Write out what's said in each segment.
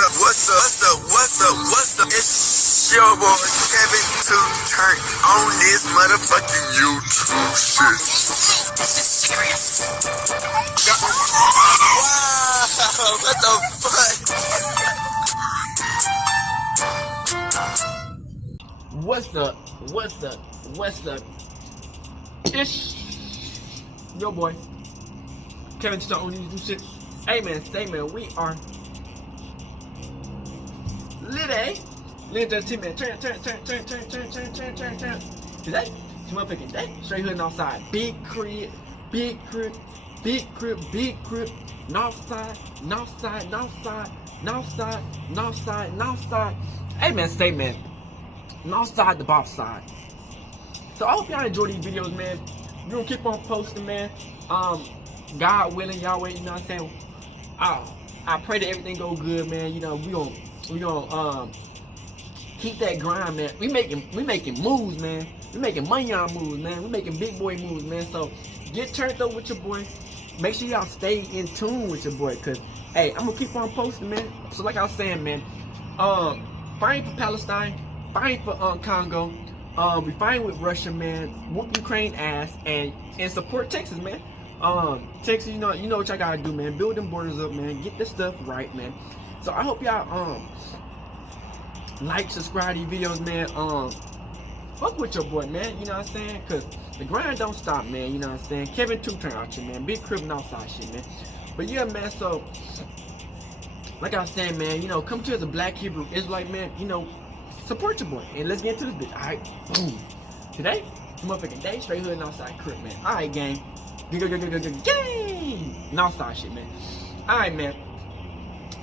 What's up? It's your boy Kevin to turn on this motherfucking YouTube shit. This is serious. Wow, what the fuck? What's up? It's your boy Kevin to turn on this YouTube shit. Hey man, we are Lit to the man. Turn. Today, it's motherfucking day. Straight hood and outside. Big crib. Northside. Hey man, Northside the boss side. So I hope y'all enjoy these videos, man. We're gonna keep on posting, man. God willing, y'all wait, you know what I'm saying? I pray that everything go good, man. You know, we gonna keep that grind, man. We making moves, man. We making money on moves, man. We making big boy moves, man. So get turned up with your boy. Make sure y'all stay in tune with your boy, cause hey, I'm gonna keep on posting, man. So like I was saying, man, fighting for Palestine, fighting for Congo, we fighting with Russia, man. Whoop Ukraine ass, and support Texas, man. Texas, you know what y'all gotta do, man. Build them borders up, man. Get this stuff right, man. So I hope y'all like, subscribe to these videos, man. Fuck with your boy, man. You know what I'm saying? Cause the grind don't stop, man. You know what I'm saying? Kevin 2 turn out here, man. Big crib and outside shit, man. But yeah, man. So like I was saying, man. You know, come to the Black Hebrew Israelite, man. You know, support your boy, and let's get into this bitch. All right, boom. Today, motherfucking day, straight hood and outside crib, man. All right, gang. Gang. Outside shit, man. All right, man.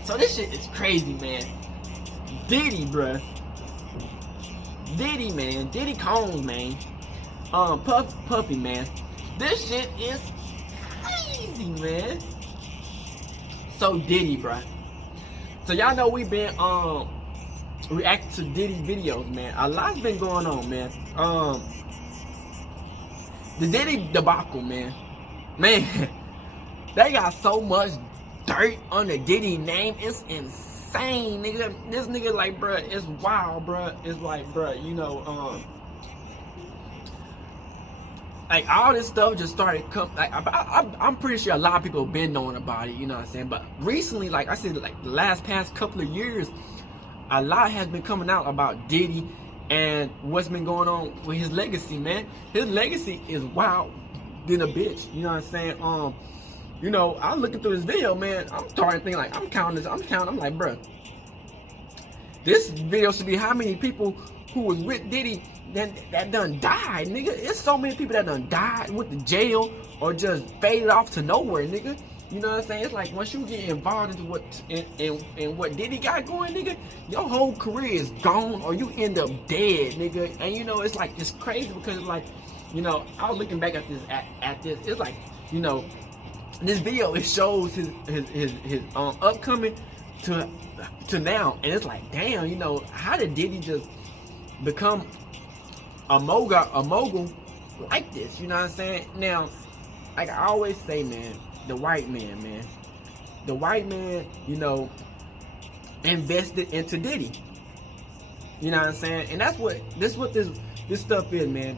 So this shit is crazy, man. Diddy, bruh. Diddy, man. Diddy Combs, man. Puffy, man. This shit is crazy, man. So Diddy, bruh. So y'all know we been reacting to Diddy videos, man. A lot's been going on, man. The Diddy debacle, man. Man, they got so much dirt on the Diddy name. It's insane, nigga. This nigga, like, bruh, it's wild, bruh. It's like, bruh, you know, like, all this stuff just started like, I'm pretty sure a lot of people have been knowing about it, you know what I'm saying? But recently, like I said, like the past couple of years, a lot has been coming out about Diddy and what's been going on with his legacy, man. His legacy is wild than a bitch, you know what I'm saying? You know, I'm looking through this video, man. I'm starting to think, like, I'm counting. I'm like, bruh, this video should be how many people who was with Diddy that done died, nigga. It's so many people that done died, went to jail, or just faded off to nowhere, nigga. You know what I'm saying? It's like once you get involved into what Diddy got going, nigga, your whole career is gone, or you end up dead, nigga. And you know, it's like, it's crazy because it's like, you know, I was looking back at this. It's like, you know, this video, it shows his upcoming to now, and it's like, damn, you know, how did Diddy just become a mogul like this? You know what I'm saying? Now, like I always say, man, the white man, you know, invested into Diddy. You know what I'm saying? And that's what this stuff is, man.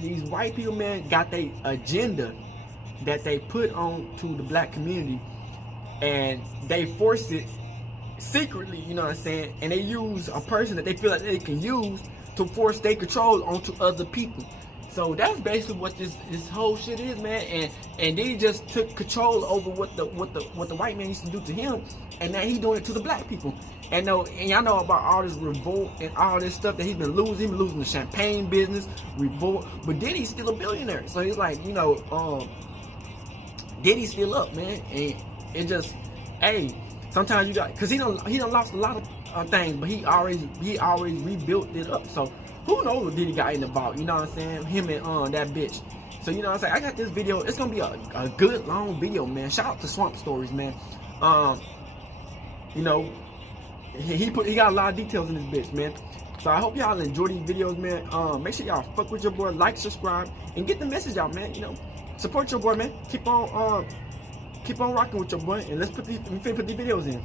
These white people, man, got their agenda that they put on to the black community, and they force it secretly, you know what I'm saying? And they use a person that they feel like they can use to force their control onto other people. So that's basically what this whole shit is, man. And they just took control over what the white man used to do to him, and now he doing it to the black people. And y'all know about all this revolt and all this stuff that he's been losing. He's been losing the champagne business, revolt. But Diddy's still a billionaire, so he's like, you know, Diddy's still up, man. And it just, hey, sometimes you got, cause he done lost a lot of things, but he always rebuilt it up. So who knows what Diddy got in the vault? You know what I'm saying? Him and that bitch. So you know what I'm saying? I got this video. It's gonna be a good long video, man. Shout out to Swamp Stories, man. You know, he got a lot of details in this bitch, man. So I hope y'all enjoy these videos, man. Make sure y'all fuck with your boy, like, subscribe, and get the message out, man. You know, support your boy, man. Keep on rocking with your boy, and let's put these videos in.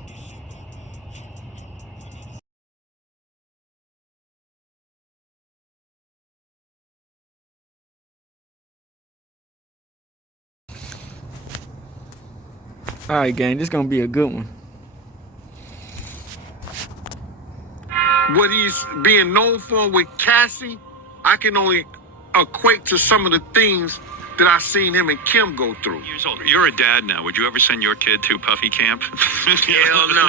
All right, gang, this gonna be a good one. What he's being known for with Cassie, I can only equate to some of the things that I seen him and Kim go through. Years old. You're a dad now. Would you ever send your kid to Puffy camp? Hell no.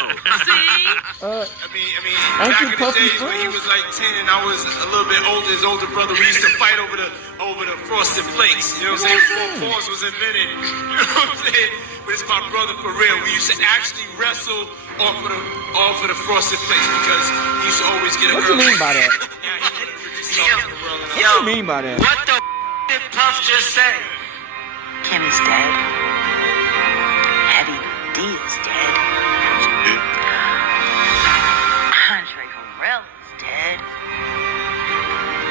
I mean, back in the days when he was like 10 and I was a little bit older, his older brother, we used to fight over the frosted flakes. You know what I'm saying? Before force was invented. You know what I'm saying? But it's my brother for real. We used to actually wrestle off of the frosted flakes because he used to always get a What girl. you mean by that? Yo, What you mean by that? what the did Puff just say? Kim is dead. Heavy D is dead. Andre Harrell is dead.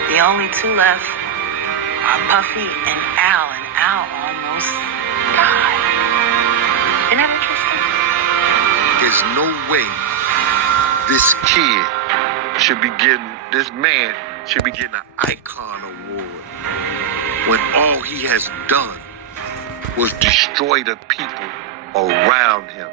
The only two left are Puffy and Al almost died. Isn't that interesting? There's no way this man should be getting an Icon Award when all he has done was destroy the people around him.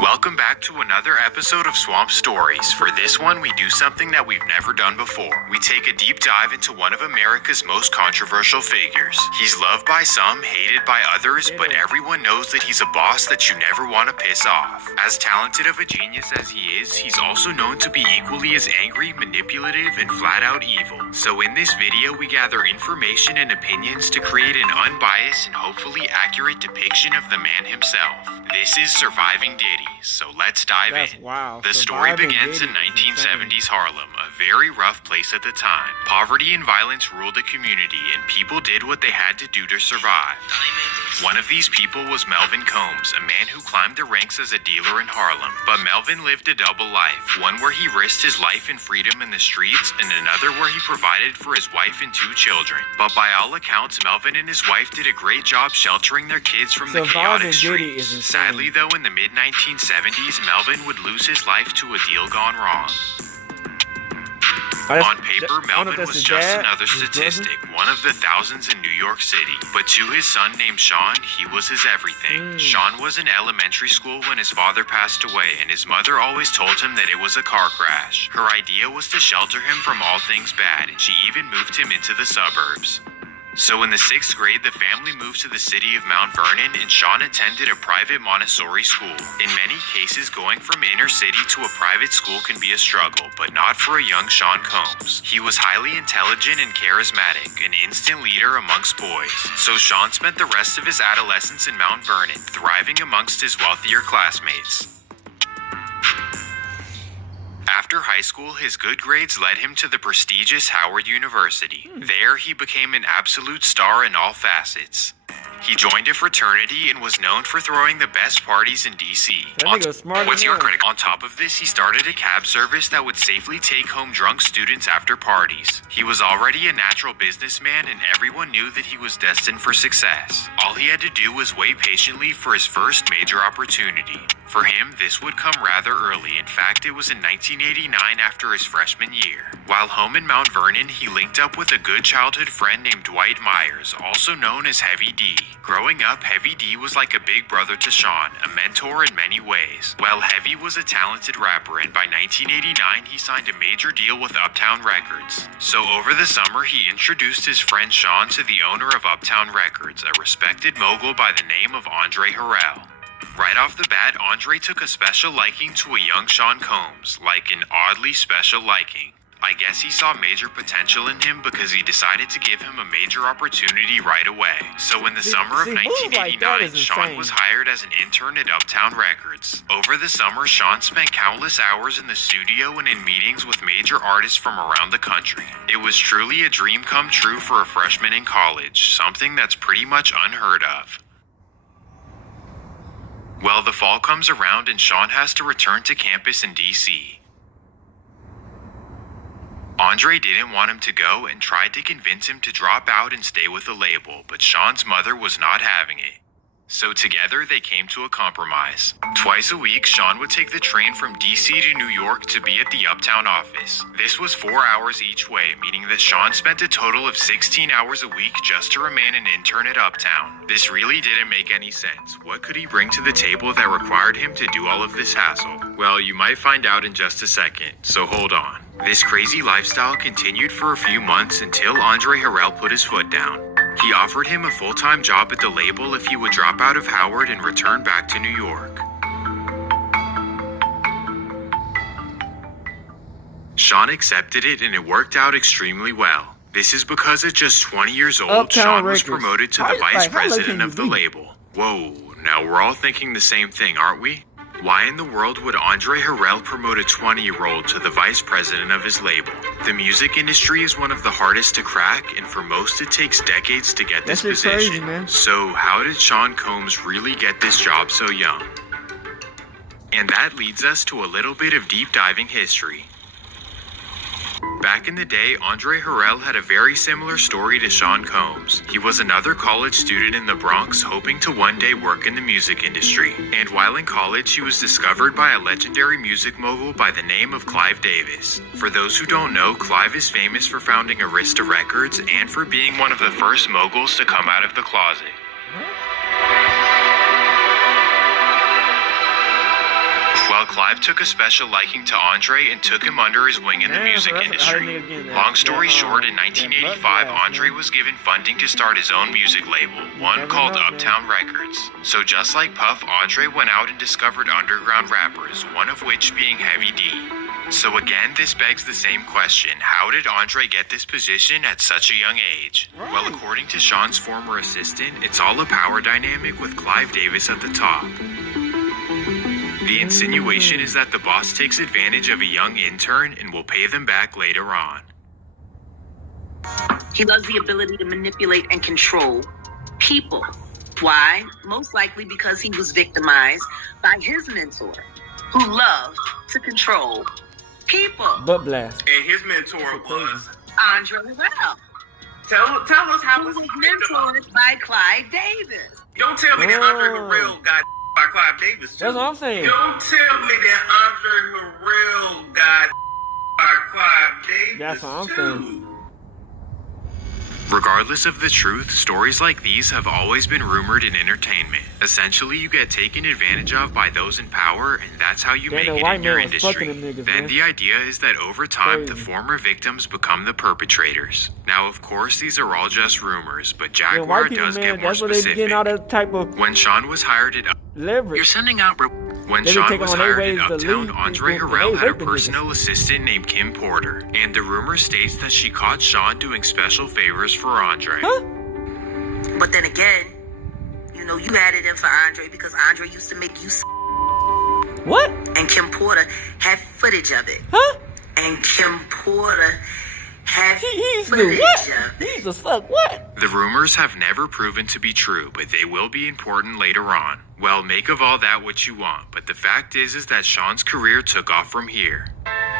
Welcome back to another episode of Swamp Stories. For this one, we do something that we've never done before. We take a deep dive into one of America's most controversial figures. He's loved by some, hated by others, but everyone knows that he's a boss that you never want to piss off. As talented of a genius as he is, he's also known to be equally as angry, manipulative, and flat out evil. So in this video, we gather information and opinions to create an unbiased and hopefully accurate depiction of the man himself. This is Surviving Diddy, so let's dive in. Wow. The story begins in 1970s Harlem, a very rough place at the time. Poverty and violence ruled the community, and people did what they had to do to survive. One of these people was Melvin Combs, a man who climbed the ranks as a dealer in Harlem. But Melvin lived a double life, one where he risked his life and freedom in the streets, and another where he provided for his wife and 2 children. But by all accounts, Melvin and his wife did a great job sheltering their kids from the chaotic streets. Sadly, though, in the mid-1970s, Melvin would lose his life to a deal gone wrong. On paper, Melvin was just another statistic, one of the thousands in New York City. But to his son named Sean, he was his everything. Sean was in elementary school when his father passed away, and his mother always told him that it was a car crash. Her idea was to shelter him from all things bad, and she even moved him into the suburbs. So in the 6th grade, the family moved to the city of Mount Vernon, and Sean attended a private Montessori school. In many cases, going from inner city to a private school can be a struggle, but not for a young Sean Combs. He was highly intelligent and charismatic, an instant leader amongst boys. So Sean spent the rest of his adolescence in Mount Vernon, thriving amongst his wealthier classmates. After high school, his good grades led him to the prestigious Howard University. There, he became an absolute star in all facets. He joined a fraternity and was known for throwing the best parties in D.C. What's your critic? On top of this, he started a cab service that would safely take home drunk students after parties. He was already a natural businessman, and everyone knew that he was destined for success. All he had to do was wait patiently for his first major opportunity. For him, this would come rather early. In fact, it was in 1989 after his freshman year. While home in Mount Vernon, he linked up with a good childhood friend named Dwight Myers, also known as Heavy D. Growing up, Heavy D was like a big brother to Sean, a mentor in many ways. While Heavy was a talented rapper, and by 1989 he signed a major deal with Uptown Records. So over the summer, he introduced his friend Sean to the owner of Uptown Records, a respected mogul by the name of Andre Harrell. Right off the bat, Andre took a special liking to a young Sean Combs, like an oddly special liking. I guess he saw major potential in him because he decided to give him a major opportunity right away. So in the summer of 1989, Sean was hired as an intern at Uptown Records. Over the summer, Sean spent countless hours in the studio and in meetings with major artists from around the country. It was truly a dream come true for a freshman in college, something that's pretty much unheard of. Well, the fall comes around and Sean has to return to campus in D.C. Andre didn't want him to go and tried to convince him to drop out and stay with the label, but Sean's mother was not having it. So together they came to a compromise. Twice a week, Sean would take the train from DC to New York to be at the Uptown office. This was 4 hours each way, meaning that Sean spent a total of 16 hours a week just to remain an intern at Uptown. This really didn't make any sense. What could he bring to the table that required him to do all of this hassle? Well, you might find out in just a second, so hold on. This crazy lifestyle continued for a few months until Andre Harrell put his foot down. He offered him a full-time job at the label if he would drop out of Howard and return back to New York. Sean accepted it and it worked out extremely well. This is because at just 20 years old, Uptown Sean was Records. promoted to the vice president of the label. Whoa, now we're all thinking the same thing, aren't we? Why in the world would Andre Harrell promote a 20-year-old to the vice president of his label? The music industry is one of the hardest to crack, and for most it takes decades to get this That shit's position. crazy, man. So how did Sean Combs really get this job so young? And that leads us to a little bit of deep diving history. Back in the day, Andre Harrell had a very similar story to Sean Combs. He was another college student in the Bronx hoping to one day work in the music industry. And while in college, he was discovered by a legendary music mogul by the name of Clive Davis. For those who don't know, Clive is famous for founding Arista Records and for being one of the first moguls to come out of the closet. While Clive took a special liking to Andre and took him under his wing in the music industry. Long story short, in 1985, Andre was given funding to start his own music label, one called Uptown Records. So just like Puff, Andre went out and discovered underground rappers, one of which being Heavy D. So again, this begs the same question. How did Andre get this position at such a young age? Well, according to Sean's former assistant, it's all a power dynamic with Clive Davis at the top. The insinuation is that the boss takes advantage of a young intern and will pay them back later on. He loves the ability to manipulate and control people. Why? Most likely because he was victimized by his mentor, who loved to control people. Butt blast. And his mentor was Andre Harrell, Tell us how who was was mentored by Clive Davis. Don't tell me that Andre Harrell got by Clive Davis too. That's what I'm saying. Don't tell me that Andre Harrell got by Clive Davis That's what I'm too. saying. Regardless of the truth, stories like these have always been rumored in entertainment. Essentially, you get taken advantage of by those in power, and that's how you make Damn, the it white in your man was fucking industry. them niggas, Then man. the idea is that over time, the Crazy. former victims become the perpetrators. Now, of course, these are all just rumors, but Yeah, Jaguar white people, does man, get more that's where they be specific. getting all that type of When Sean was hired at leverage. sending out when They be Sean taking was on their hired ways at to Uptown, lead Andre people, Harrell they had a raping personal assistant named Kim Porter, and the rumor states that she caught Sean doing special favors for Andre. Huh? But then again, you know, you had it in for Andre because Andre used to make you What? and Kim Porter had footage of it. Huh? And Kim Porter had He used to footage do what? of He it. used to fuck what? The rumors have never proven to be true, but they will be important later on. Well, make of all that what you want, but the fact is that Sean's career took off from here.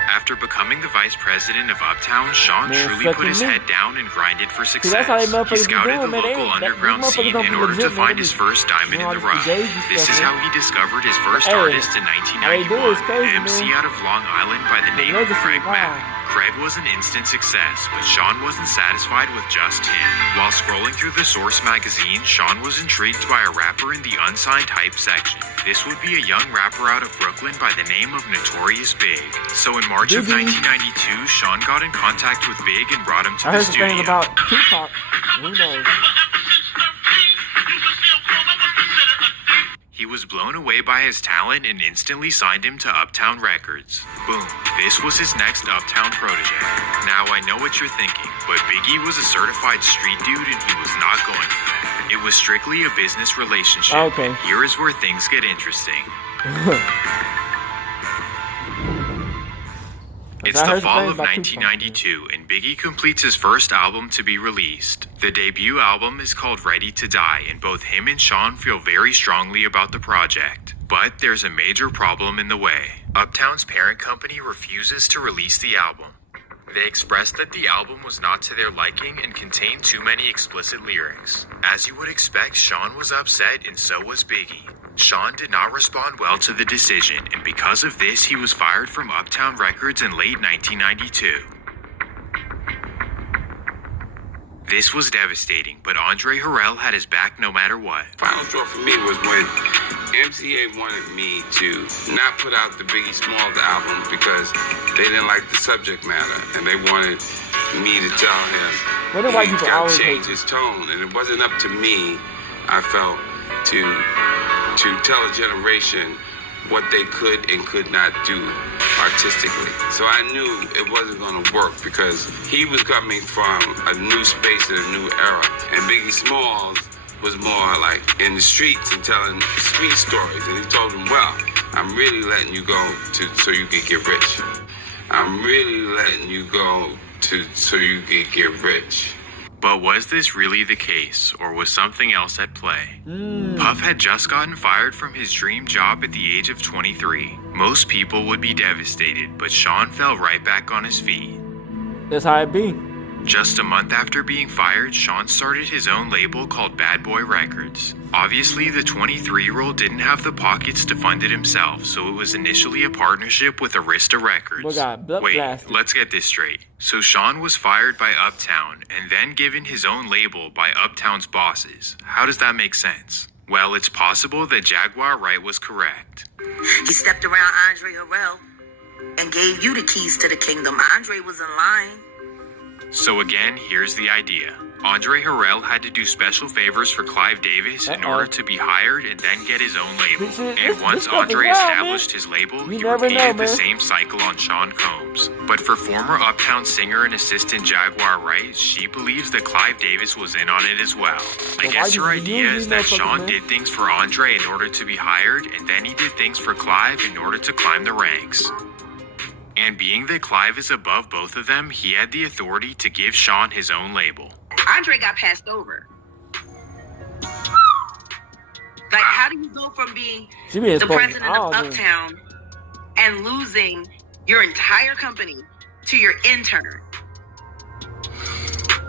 After becoming the vice president of Uptown, Sean Man, truly fucking put his me. head down and grinded for success. that's how they He motherfuckers be scouted doing, the man. They local ain't- that- underground these motherfuckers scene don't in be order to legit, man. find They his be first diamond doing in all the this rough. fugazi This stuff, is man. how he discovered his first Hey, artist in how they 1991, do is crazy, an MC man. out of Long Island by the name of legacy, Craig wow. Mack. Craig was an instant success, but Sean wasn't satisfied with just him. While scrolling through the Source magazine, Sean was intrigued by a rapper in the unsigned hype section. This would be a young rapper out of Brooklyn by the name of Notorious Big. So in March of Diddy. 1992, Sean got in contact with Big and brought him to I the heard some studio. things about Tupac. Who knows? He was blown away by his talent and instantly signed him to Uptown Records. Boom, this was his next Uptown protege. Now I know what you're thinking, but Biggie was a certified street dude and he was not going for that. It was strictly a business relationship. Okay. Here is where things get interesting. It's I the heard some fall things of about Tupac. 1992, and Biggie completes his first album to be released. The debut album is called Ready to Die, and both him and Sean feel very strongly about the project. But there's a major problem in the way. Uptown's parent company refuses to release the album. They expressed that the album was not to their liking and contained too many explicit lyrics. As you would expect, Sean was upset and so was Biggie. Sean did not respond well to the decision, and because of this, he was fired from Uptown Records in late 1992. This was devastating, but Andre Harrell had his back no matter what. Final straw for me was when MCA wanted me to not put out the Biggie Smalls album because they didn't like the subject matter, and they wanted me to tell him he's got to change his tone, and it wasn't up to me, I felt, to tell a generation what they could and could not do artistically. So I knew it wasn't going to work because he was coming from a new space and a new era. And Biggie Smalls was more like in the streets and telling street stories. And he told him, well, I'm really letting you go so you can get rich. I'm really letting you go so you can get rich. But was this really the case, or was something else at play? Puff had just gotten fired from his dream job at the age of 23. Most people would be devastated, but Sean fell right back on his feet. That's how it be. Just a month after being fired, Sean started his own label called Bad Boy Records. Obviously, the 23-year-old didn't have the pockets to fund it himself, so it was initially a partnership with Arista Records. Wait, let's get this straight. So Sean was fired by Uptown, and then given his own label by Uptown's bosses. How does that make sense? Well, it's possible that Jaguar Wright was correct. He stepped around Andre Harrell and gave you the keys to the kingdom. Andre was in line. So again, here's the idea. Andre Harrell had to do special favors for Clive Davis in order to be hired and then get his own label. And once Andre established his label, he repeated the same cycle on Sean Combs. But for former Uptown singer and assistant Jaguar Wright, she believes that Clive Davis was in on it as well. I guess her idea is that Sean did things for Andre in order to be hired, and then he did things for Clive in order to climb the ranks. And being that Clive is above both of them, he had the authority to give Sean his own label. Andre got passed over. Like, how do you go from being the president of Uptown and losing your entire company to your intern?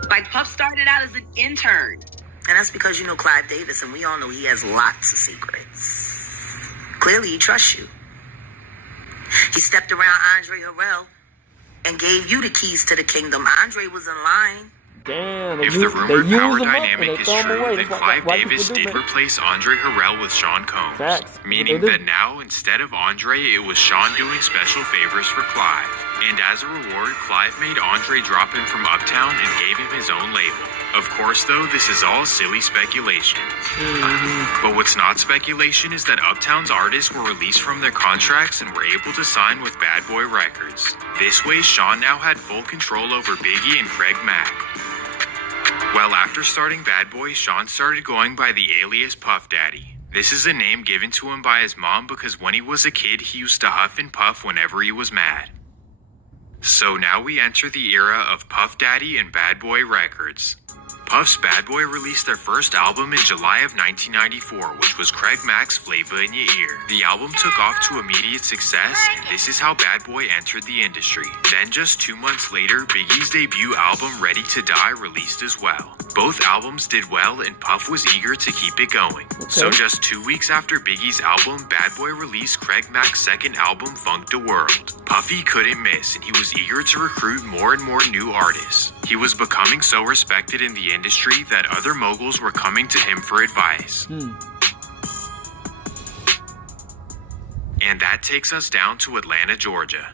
Like, Puff started out as an intern. And that's because you know Clive Davis, and we all know he has lots of secrets. Clearly, he trusts you. He stepped around Andre Harrell and gave you the keys to the kingdom. Andre was in line. Damn, if the rumored power dynamic is true, then Clive Davis did replace Andre Harrell with Sean Combs. Meaning that now, instead of Andre, it was Sean doing special favors for Clive. And as a reward, Clive made Andre drop him from Uptown and gave him his own label. Of course, though, this is all silly speculation. But what's not speculation is that Uptown's artists were released from their contracts and were able to sign with Bad Boy Records. This way, Sean now had full control over Biggie and Craig Mack. Well, after starting Bad Boy, Sean started going by the alias Puff Daddy. This is a name given to him by his mom because when he was a kid, he used to huff and puff whenever he was mad. So now we enter the era of Puff Daddy and Bad Boy Records. Puff's Bad Boy released their first album in July of 1994, which was Craig Mack's Flavor in Your Ear. The album took off to immediate success, and this is how Bad Boy entered the industry. Then just 2 months later, Biggie's debut album Ready to Die released as well. Both albums did well, and Puff was eager to keep it going. So just 2 weeks after Biggie's album, Bad Boy released Craig Mack's second album, Funk the World. Puffy couldn't miss, and he was eager to recruit more and more new artists. He was becoming so respected in the industry that other moguls were coming to him for advice. And that takes us down to Atlanta, Georgia.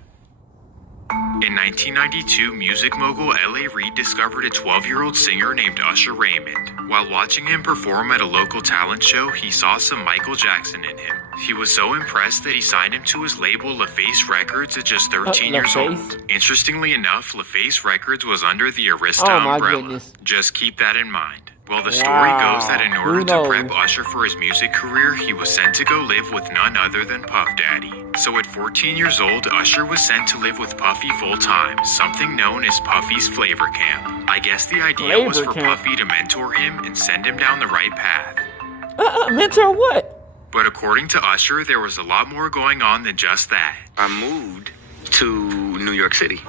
In 1992, music mogul L.A. Reid discovered a 12-year-old singer named Usher Raymond. While watching him perform at a local talent show, he saw some Michael Jackson in him. He was so impressed that he signed him to his label LaFace Records at just 13 years old. Interestingly enough, LaFace Records was under the Arista umbrella. Just keep that in mind. Well, the story goes that in order to prep Usher for his music career, he was sent to go live with none other than Puff Daddy. So at 14 years old, Usher was sent to live with Puffy full-time, something known as Puffy's Flavor Camp. I guess the idea was for Puffy to mentor him and send him down the right path. Mentor what? But according to Usher, there was a lot more going on than just that. I moved to New York City,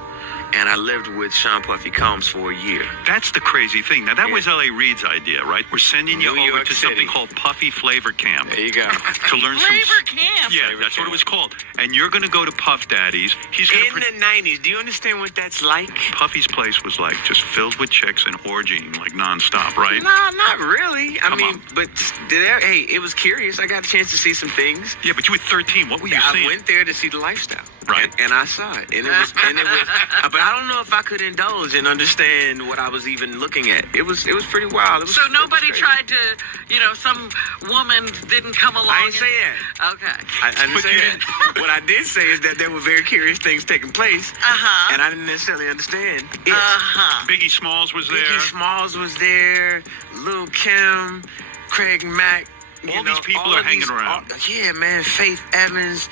and I lived with Sean Puffy Combs for a year. That's the crazy thing. Now, that was L.A. Reid's idea, right? We're sending you New over York to City. something called Puffy Flavor Camp. There you go. To learn Flavor Camp. Yeah, Flavor that's what Camp. it was called. And you're going to go to Puff Daddy's. He's going In the 90s, do you understand what that's like? Puffy's place was like just filled with chicks and orgying like nonstop, right? No, not really. I Come mean, on. but hey, it was curious. I got a chance to see some things. Yeah, but you were 13. What were you I seeing? went there to see the lifestyle, Right. And I saw it, and it was, but I don't know if I could indulge and understand what I was even looking at. It was pretty wild. It was, So nobody it was crazy. tried to, some woman didn't come along. I didn't say that. Okay. I didn't say that. What I did say is that there were very curious things taking place, Uh-huh. and I didn't necessarily understand it. Uh-huh. Biggie Smalls was there. Biggie Smalls was there, Lil' Kim, Craig Mack. All these people are hanging around. Yeah, man. Faith Evans,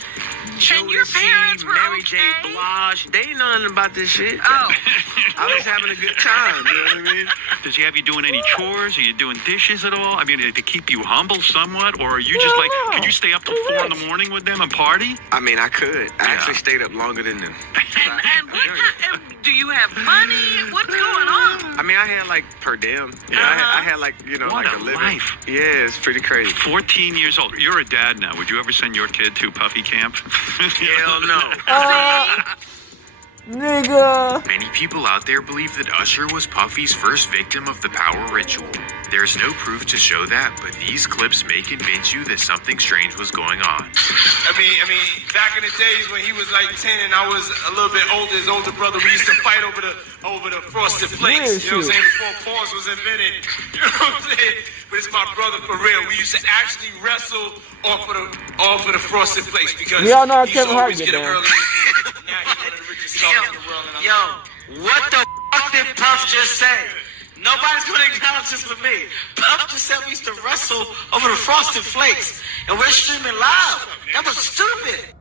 And your Jodeci, parents were Mary J. okay? Blige. They didn't know nothing about this shit. Oh. I was having a good time. You know what I mean? Does he have you doing any chores? Are you doing dishes at all? I mean, to keep you humble somewhat? Or are you just like, can you stay up till 4 in the morning with them and party? I mean, I could. I Yeah. actually stayed up longer than them. And do you have money? What's going on? I mean, I had like per diem. Yeah. I had like, What like a a living. life. Yeah, it's pretty crazy. 14 years old. You're a dad now. Would you ever send your kid to Puffy Camp? Hell no. Nigga. Many people out there believe that Usher was Puffy's first victim of the power ritual. There's no proof to show that, but these clips may convince you that something strange was going on. I mean, back in the days when he was like 10 and I was a little bit older, his older brother, we used to fight over the frosted flakes. You know what I'm saying? Before pause was invented. You know what I'm saying? But it's my brother for real. We used to actually wrestle off of the frosted flakes because We all know how he Kevin used to Hart always get get up down. early. Now he's one of the richest stars in the world. And What the fuck did Puff just say? Nobody's gonna acknowledge this but me. Puff just said we used to wrestle over the Frosted Flakes, and we're streaming live. That was stupid.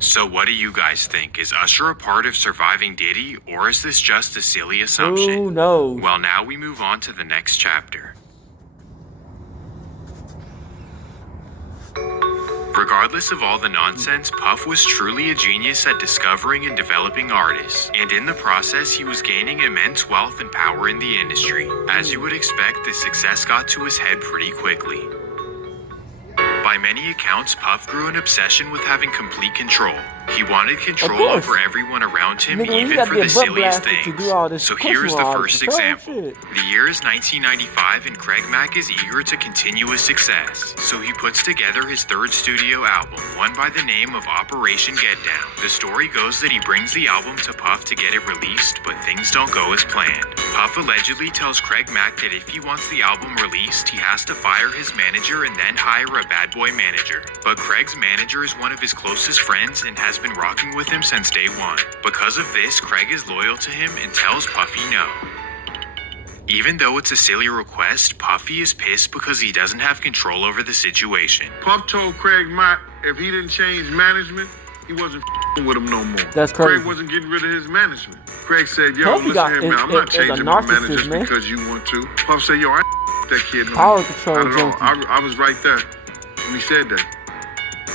So what do you guys think? Is Usher a part of surviving Diddy, or is this just a silly assumption? Who knows? Well, now we move on to the next chapter. Regardless of all the nonsense, Puff was truly a genius at discovering and developing artists, and in the process, he was gaining immense wealth and power in the industry. As you would expect, the success got to his head pretty quickly. By many accounts, Puff grew an obsession with having complete control. He wanted control course. over everyone around him, Nigga, you even gotta for be the a butt silliest blasted to things. do all this So here's the personal first art. example. Shit. The year is 1995 and Craig Mack is eager to continue his success. So he puts together his third studio album, one by the name of Operation Get Down. The story goes that he brings the album to Puff to get it released, but things don't go as planned. Puff allegedly tells Craig Mack that if he wants the album released, he has to fire his manager and then hire a bad boy manager. But Craig's manager is one of his closest friends and has been rocking with him since day one. Because of this, Craig is loyal to him and tells Puffy no. Even though it's a silly request, Puffy is pissed because he doesn't have control over the situation. Puff told Craig Mack if he didn't change management, he wasn't with him no more. That's crazy. Craig wasn't getting rid of his management. Craig said, yo, Puffy listen here, man, I'm not is a changing my narcissist, managers man. because you want to. Puff said, yo, I ain't that kid no Power more. control Not at all. junkie. I was right there when he said that.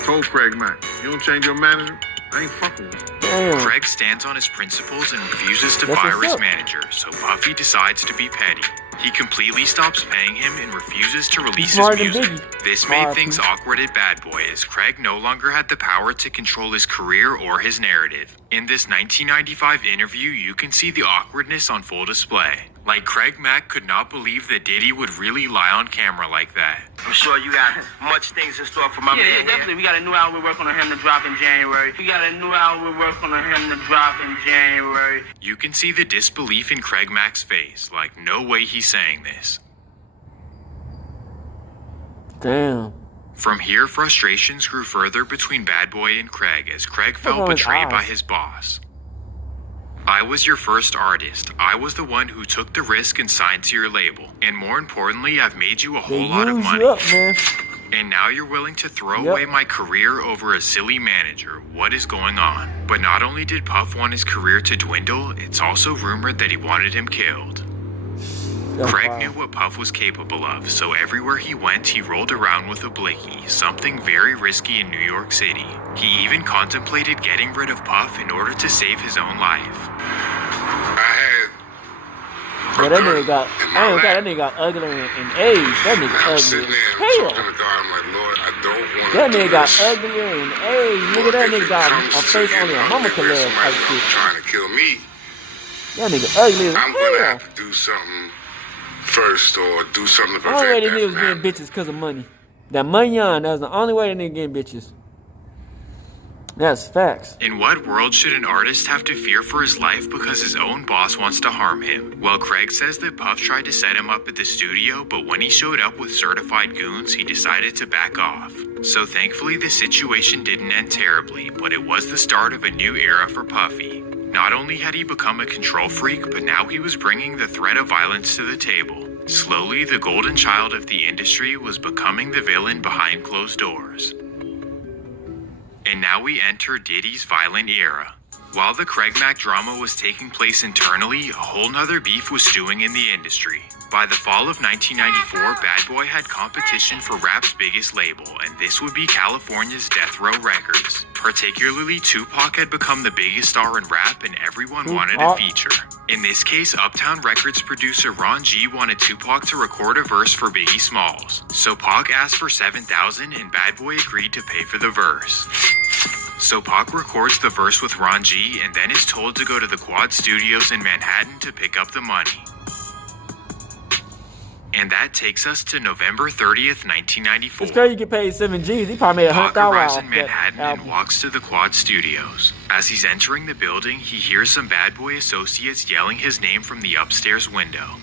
Told Craig Mack, you don't change your management, I ain't fucking with you. Damn. Craig stands on his principles and refuses to That's fire what's his up. manager, so Puffy decides to be petty. He completely stops paying him and refuses to release his smarter than music. Biggie. This made R.I.P. things awkward at Bad Boy, as Craig no longer had the power to control his career or his narrative. In this 1995 interview, you can see the awkwardness on full display. Like, Craig Mack could not believe that Diddy would really lie on camera like that. I'm sure you got much things in store for my man. Yeah, definitely. We got a new album we're working on him to drop in January. You can see the disbelief in Craig Mack's face, like, no way he's saying this. Damn. From here, frustrations grew further between Bad Boy and Craig as Craig felt on his betrayed by eyes. his boss. I was your first artist. I was the one who took the risk and signed to your label. And more importantly, I've made you a They whole lot of use money. you up, man. And now you're willing to throw Yep. away my career over a silly manager. What is going on? But not only did Puff want his career to dwindle, it's also rumored that he wanted him killed. Craig knew what Puff was capable of, so everywhere he went, he rolled around with a blicky, something very risky in New York City. He even contemplated getting rid of Puff in order to save his own life. Yeah, that nigga got, I ain't got, that nigga got uglier in age. That nigga ugly as hell. That nigga got uglier in age. Nigga, that nigga got a face only a mama could love type shit. Trying to kill me. That nigga ugly as hell. I'm gonna have to do something first or do something to prevent the only way that. this nigga was getting bitches because of money. That money on, that was the only way that nigga getting bitches. That's facts. In what world should an artist have to fear for his life because his own boss wants to harm him? Well, Craig says that Puff tried to set him up at the studio, but when he showed up with certified goons, he decided to back off. So thankfully, the situation didn't end terribly, but it was the start of a new era for Puffy. Not only had he become a control freak, but now he was bringing the threat of violence to the table. Slowly, the golden child of the industry was becoming the villain behind closed doors. And now we enter Diddy's violent era. While the Craig Mack drama was taking place internally, a whole nother beef was stewing in the industry. By the fall of 1994, Bad Boy had competition for rap's biggest label, and this would be California's Death Row Records. Particularly, Tupac had become the biggest star in rap, and everyone wanted a feature. In this case, Uptown Records producer Ron G wanted Tupac to record a verse for Biggie Smalls. So Pac asked for $7,000, and Bad Boy agreed to pay for the verse. So Pac records the verse with Ron G, and then is told to go to the Quad Studios in Manhattan to pick up the money. And that takes us to November 30th, 1994. It's crazy you get paid 7 G's. He probably made $100,000 arrives off in Manhattan and walks to the Quad Studios. As he's entering the building, he hears some Bad Boy associates yelling his name from the upstairs window.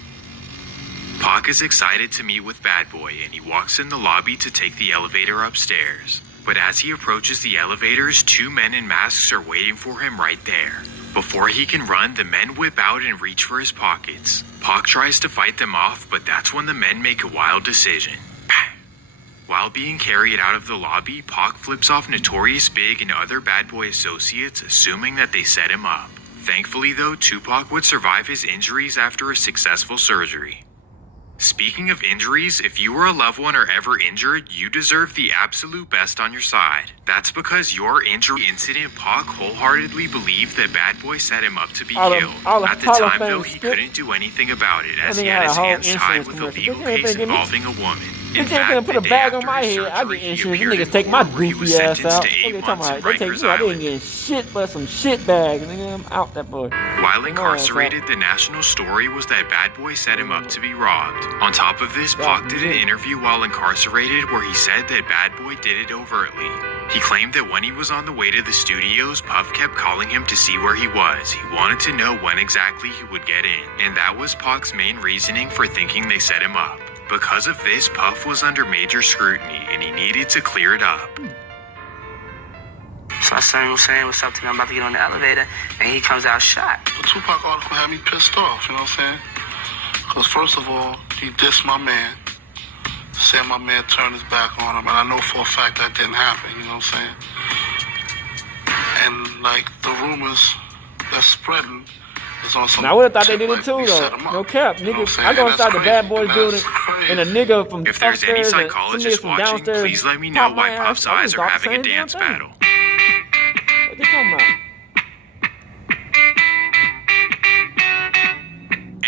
Pac is excited to meet with Bad Boy, and he walks in the lobby to take the elevator upstairs. But as he approaches the elevators, two men in masks are waiting for him right there. Before he can run, the men whip out and reach for his pockets. Pac tries to fight them off, but that's when the men make a wild decision. While being carried out of the lobby, Pac flips off Notorious Big and other Bad Boy associates, assuming that they set him up. Thankfully though, Tupac would survive his injuries after a successful surgery. Speaking of injuries, if you or a loved one are ever injured, you deserve the absolute best on your side. That's because your injury incident, Pac wholeheartedly believed that Bad Boy set him up to be killed. At the time, though, he couldn't do anything about it, as he had his hands tied with a legal case involving a woman. In fact, can't put a the day bag on after my his head. I surgery, get he insurance. These appeared niggas in take my court where he was goofy ass sentenced out. to 8 months in They take Rikers me out. They ain't Island. getting shit but some shit bags. Nigga, I'm out that boy. While incarcerated, the national story was that Bad Boy set him up to be robbed. On top of this, Pac did an interview while incarcerated where he said that Bad Boy did it overtly. He claimed that when he was on the way to the studios, Puff kept calling him to see where he was. He wanted to know when exactly he would get in, and that was Pac's main reasoning for thinking they set him up. Because of this, Puff was under major scrutiny, and he needed to clear it up. So I started saying what's up to me. I'm about to get on the elevator, and he comes out shot. The Tupac article had me pissed off, you know what I'm saying? Because first of all, he dissed my man, said my man turned his back on him, and I know for a fact that didn't happen, you know what I'm saying? And like the rumors that's spreading is on some. Now I would have thought they did it too though. No cap, nigga. I go inside the Bad Boys building, and a nigga from If there's any upstairs and some niggas psychologist from watching, downstairs please let me know pop why my Puff's ass. I eyes just are thought the having a same dance damn thing. battle. What they talking about?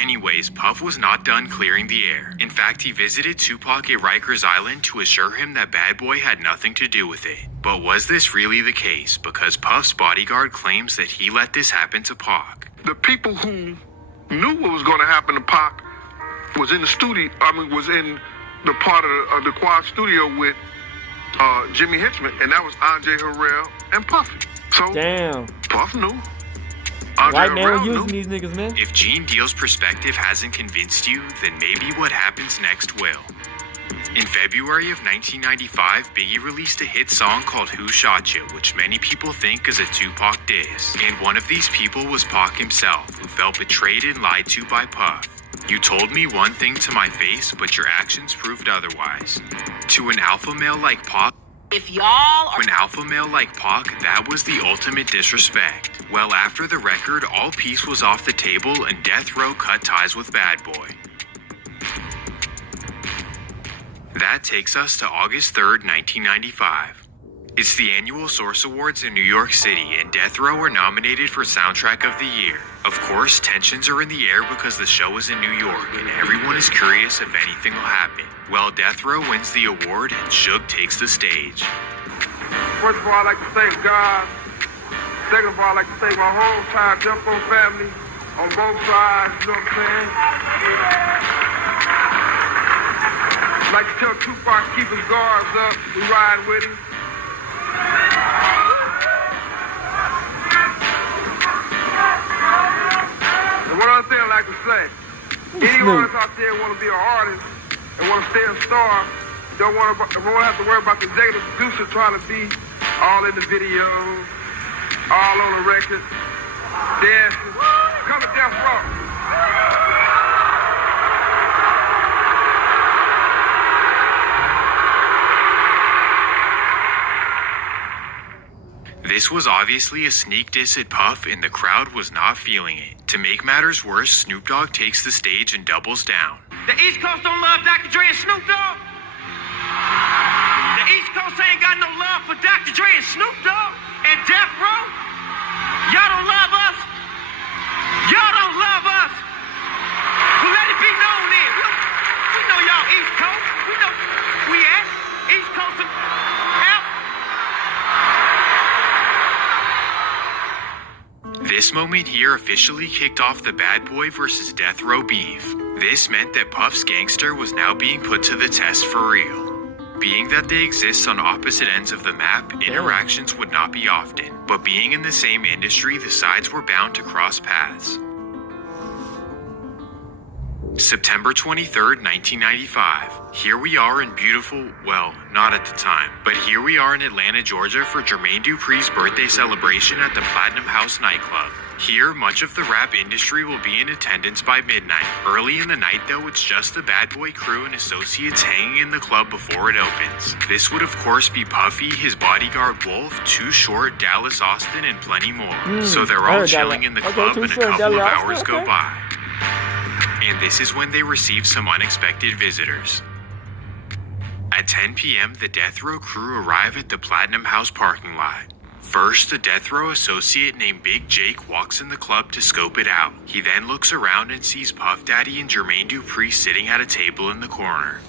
Anyways, Puff was not done clearing the air. In fact, he visited Tupac at Rikers Island to assure him that Bad Boy had nothing to do with it. But was this really the case? Because Puff's bodyguard claims that he let this happen to Pac. The people who knew what was going to happen to Pac was in the studio. Was in the part of the Quad Studio with Jimmy Hitchman, and that was Andre Harrell and Puffy. So damn, Puff knew. White man was using these niggas, man. If Gene Deal's perspective hasn't convinced you, then maybe what happens next will. In February of 1995, Biggie released a hit song called Who Shot Ya, which many people think is a Tupac diss. And one of these people was Pac himself, who felt betrayed and lied to by Puff. You told me one thing to my face, but your actions proved otherwise. To an alpha male like Pac, that was the ultimate disrespect. Well, after the record, all peace was off the table and Death Row cut ties with Bad Boy. That takes us to August 3rd, 1995. It's the annual Source Awards in New York City, and Death Row were nominated for Soundtrack of the Year. Of course, tensions are in the air because the show is in New York, and everyone is curious if anything will happen. Well, Death Row wins the award, and Suge takes the stage. First of all, I'd like to thank God. Second of all, I'd like to thank my whole entire Death Row family on both sides, you know what I'm saying? I'd like to tell Tupac to keep his guards up. We ride with him. And one other thing I'd like to say, any artists out there want to be an artist and want to stay a star, don't have to worry about the executive producer trying to be all in the videos, all on the record, dancing. Come to Death Row. This was obviously a sneak diss at Puff, and the crowd was not feeling it. To make matters worse, Snoop Dogg takes the stage and doubles down. The East Coast don't love Dr. Dre and Snoop Dogg. The East Coast ain't got no love for Dr. Dre and Snoop Dogg and Death Row. Y'all don't love us. Y'all don't love us. Well, let it be known then. We know y'all East Coast. We know we at East Coast and F. This moment here officially kicked off the Bad Boy versus Death Row beef. This meant that Puff's gangster was now being put to the test for real. Being that they exist on opposite ends of the map, interactions would not be often, but being in the same industry, the sides were bound to cross paths. September 23rd, 1995. Here we are in beautiful, well, not at the time, but here we are in Atlanta, Georgia for Jermaine Dupri's birthday celebration at the Platinum House nightclub. Here, much of the rap industry will be in attendance by midnight. Early in the night, though, it's just the Bad Boy crew and associates hanging in the club before it opens. This would, of course, be Puffy, his bodyguard Wolf, Too Short, Dallas Austin, and plenty more. So they're all chilling in the club, and a couple of hours go by. And this is when they receive some unexpected visitors. At 10 p.m., the Death Row crew arrive at the Platinum House parking lot. First, a Death Row associate named Big Jake walks in the club to scope it out. He then looks around and sees Puff Daddy and Jermaine Dupri sitting at a table in the corner.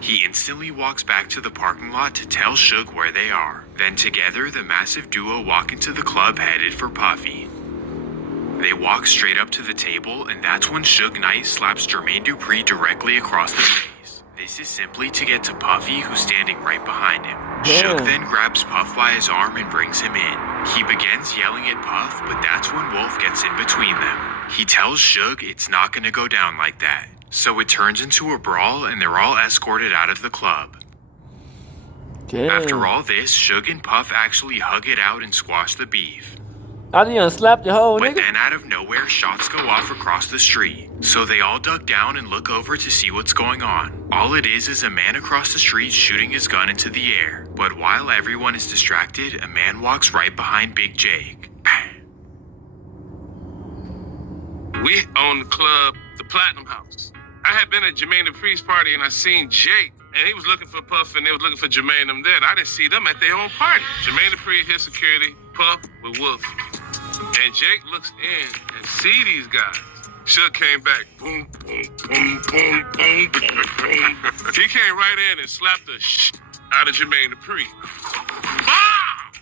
He instantly walks back to the parking lot to tell Suge where they are. Then together, the massive duo walk into the club headed for Puffy. They walk straight up to the table, and that's when Suge Knight slaps Jermaine Dupri directly across the face. This is simply to get to Puffy, who's standing right behind him. Suge then grabs Puff by his arm and brings him in. He begins yelling at Puff, but that's when Wolf gets in between them. He tells Suge it's not gonna go down like that. So it turns into a brawl, and they're all escorted out of the club. After all this, Suge and Puff actually hug it out and squash the beef. I done slapped the whole nigga. But then out of nowhere, shots go off across the street. So they all duck down and look over to see what's going on. All it is a man across the street shooting his gun into the air. But while everyone is distracted, a man walks right behind Big Jake. We own the club, the Platinum House. I had been at Jermaine Dupri's party and I seen Jake, and he was looking for Puff and they was looking for Jermaine and them there. I didn't see them at their own party. Jermaine Dupri, his security, Puff with Wolf. And Jake looks in and see these guys. Suge came back. Boom, boom, boom, boom, boom, boom, boom. He came right in and slapped the shit out of Jermaine Dupri. Ah!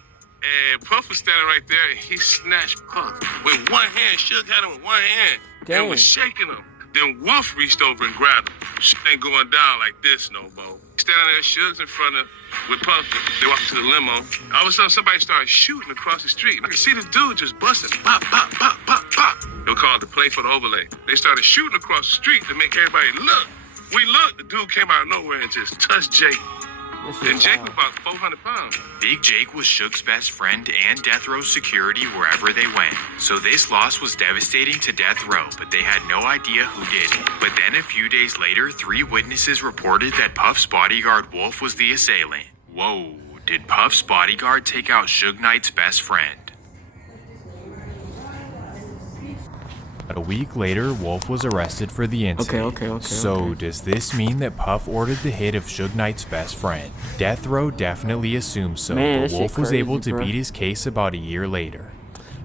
And Puff was standing right there and he snatched Puff with one hand. Suge had him with one hand and was shaking him. Then Wolf reached over and grabbed him. Shit ain't going down like this no more. Standing there, Suge's in front of with Puff. They walked to the limo. All of a sudden, somebody started shooting across the street. I could see this dude just busting. Pop, pop, pop, pop, pop. They were called the play for the overlay. They started shooting across the street to make everybody look. We looked. The dude came out of nowhere and just touched Jake. And Jake was about 400 pounds. Big Jake was Suge's best friend and Death Row's security wherever they went. So this loss was devastating to Death Row, but they had no idea who did it. But then a few days later, 3 witnesses reported that Puff's bodyguard Wolf was the assailant. Whoa, did Puff's bodyguard take out Suge Knight's best friend? A week later, Wolf was arrested for the incident. So does this mean that Puff ordered the hit of Suge Knight's best friend? Death Row definitely assumes so, but Wolf was able to beat his case about a year later.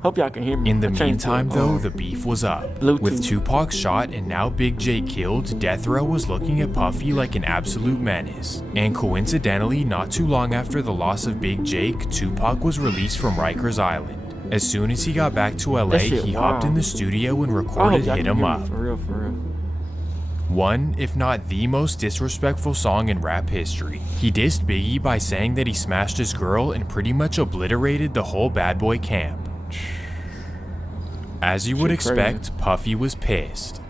Hope y'all can hear me. In the meantime, though, the beef was up. With Tupac shot and now Big J killed, Death Row was looking at Puffy like an absolute menace. And coincidentally, not too long after the loss of Big Jake, Tupac was released from Rikers Island. As soon as he got back to LA, he hopped in the studio and recorded Hit 'Em Up. For real. One, if not the most disrespectful song in rap history. He dissed Biggie by saying that he smashed his girl and pretty much obliterated the whole Bad Boy camp. As you would expect, Puffy was pissed.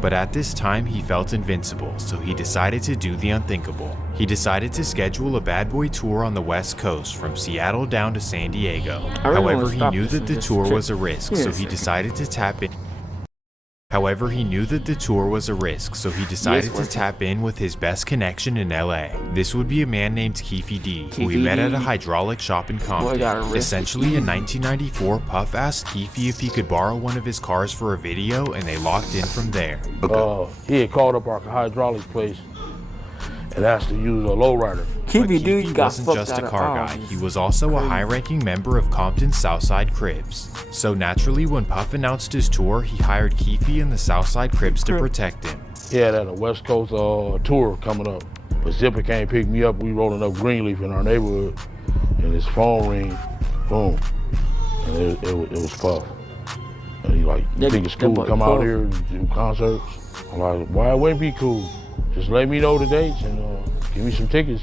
But at this time, he felt invincible, so he decided to do the unthinkable. He decided to schedule a Bad Boy tour on the West Coast from Seattle down to San Diego. However, he knew that the tour was a risk, so he decided to tap in. Tap in with his best connection in LA. This would be a man named Keefy D, who he met at a hydraulic shop in Compton. Essentially, in 1994, Puff asked Keefy if he could borrow one of his cars for a video, and they locked in from there. He had called up our hydraulic place and asked to use a lowrider. Keefy wasn't just a car guy, he was also a high-ranking member of Compton's Southside Crips. So naturally, when Puff announced his tour, he hired Keefy and the Southside Crips to protect him. He had a West Coast tour coming up, but Zipper came pick me up. We rolling up Greenleaf in our neighborhood, and his phone ring, boom, and it was Puff. And he like, you think it's cool to come out here and do concerts? I'm like, why it wouldn't be cool? Just let me know the dates and give me some tickets.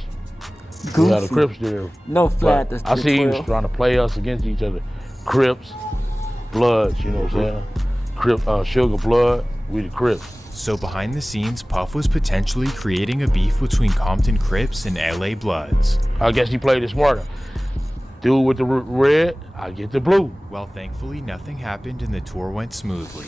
We had the Crips there. No flat. I see he was trying to play us against each other. Crips, Bloods, you know what I'm saying? Sugar Blood, we the Crips. So behind the scenes, Puff was potentially creating a beef between Compton Crips and LA Bloods. I guess he played it smarter. Dude with the red, I get the blue. Well, thankfully, nothing happened and the tour went smoothly.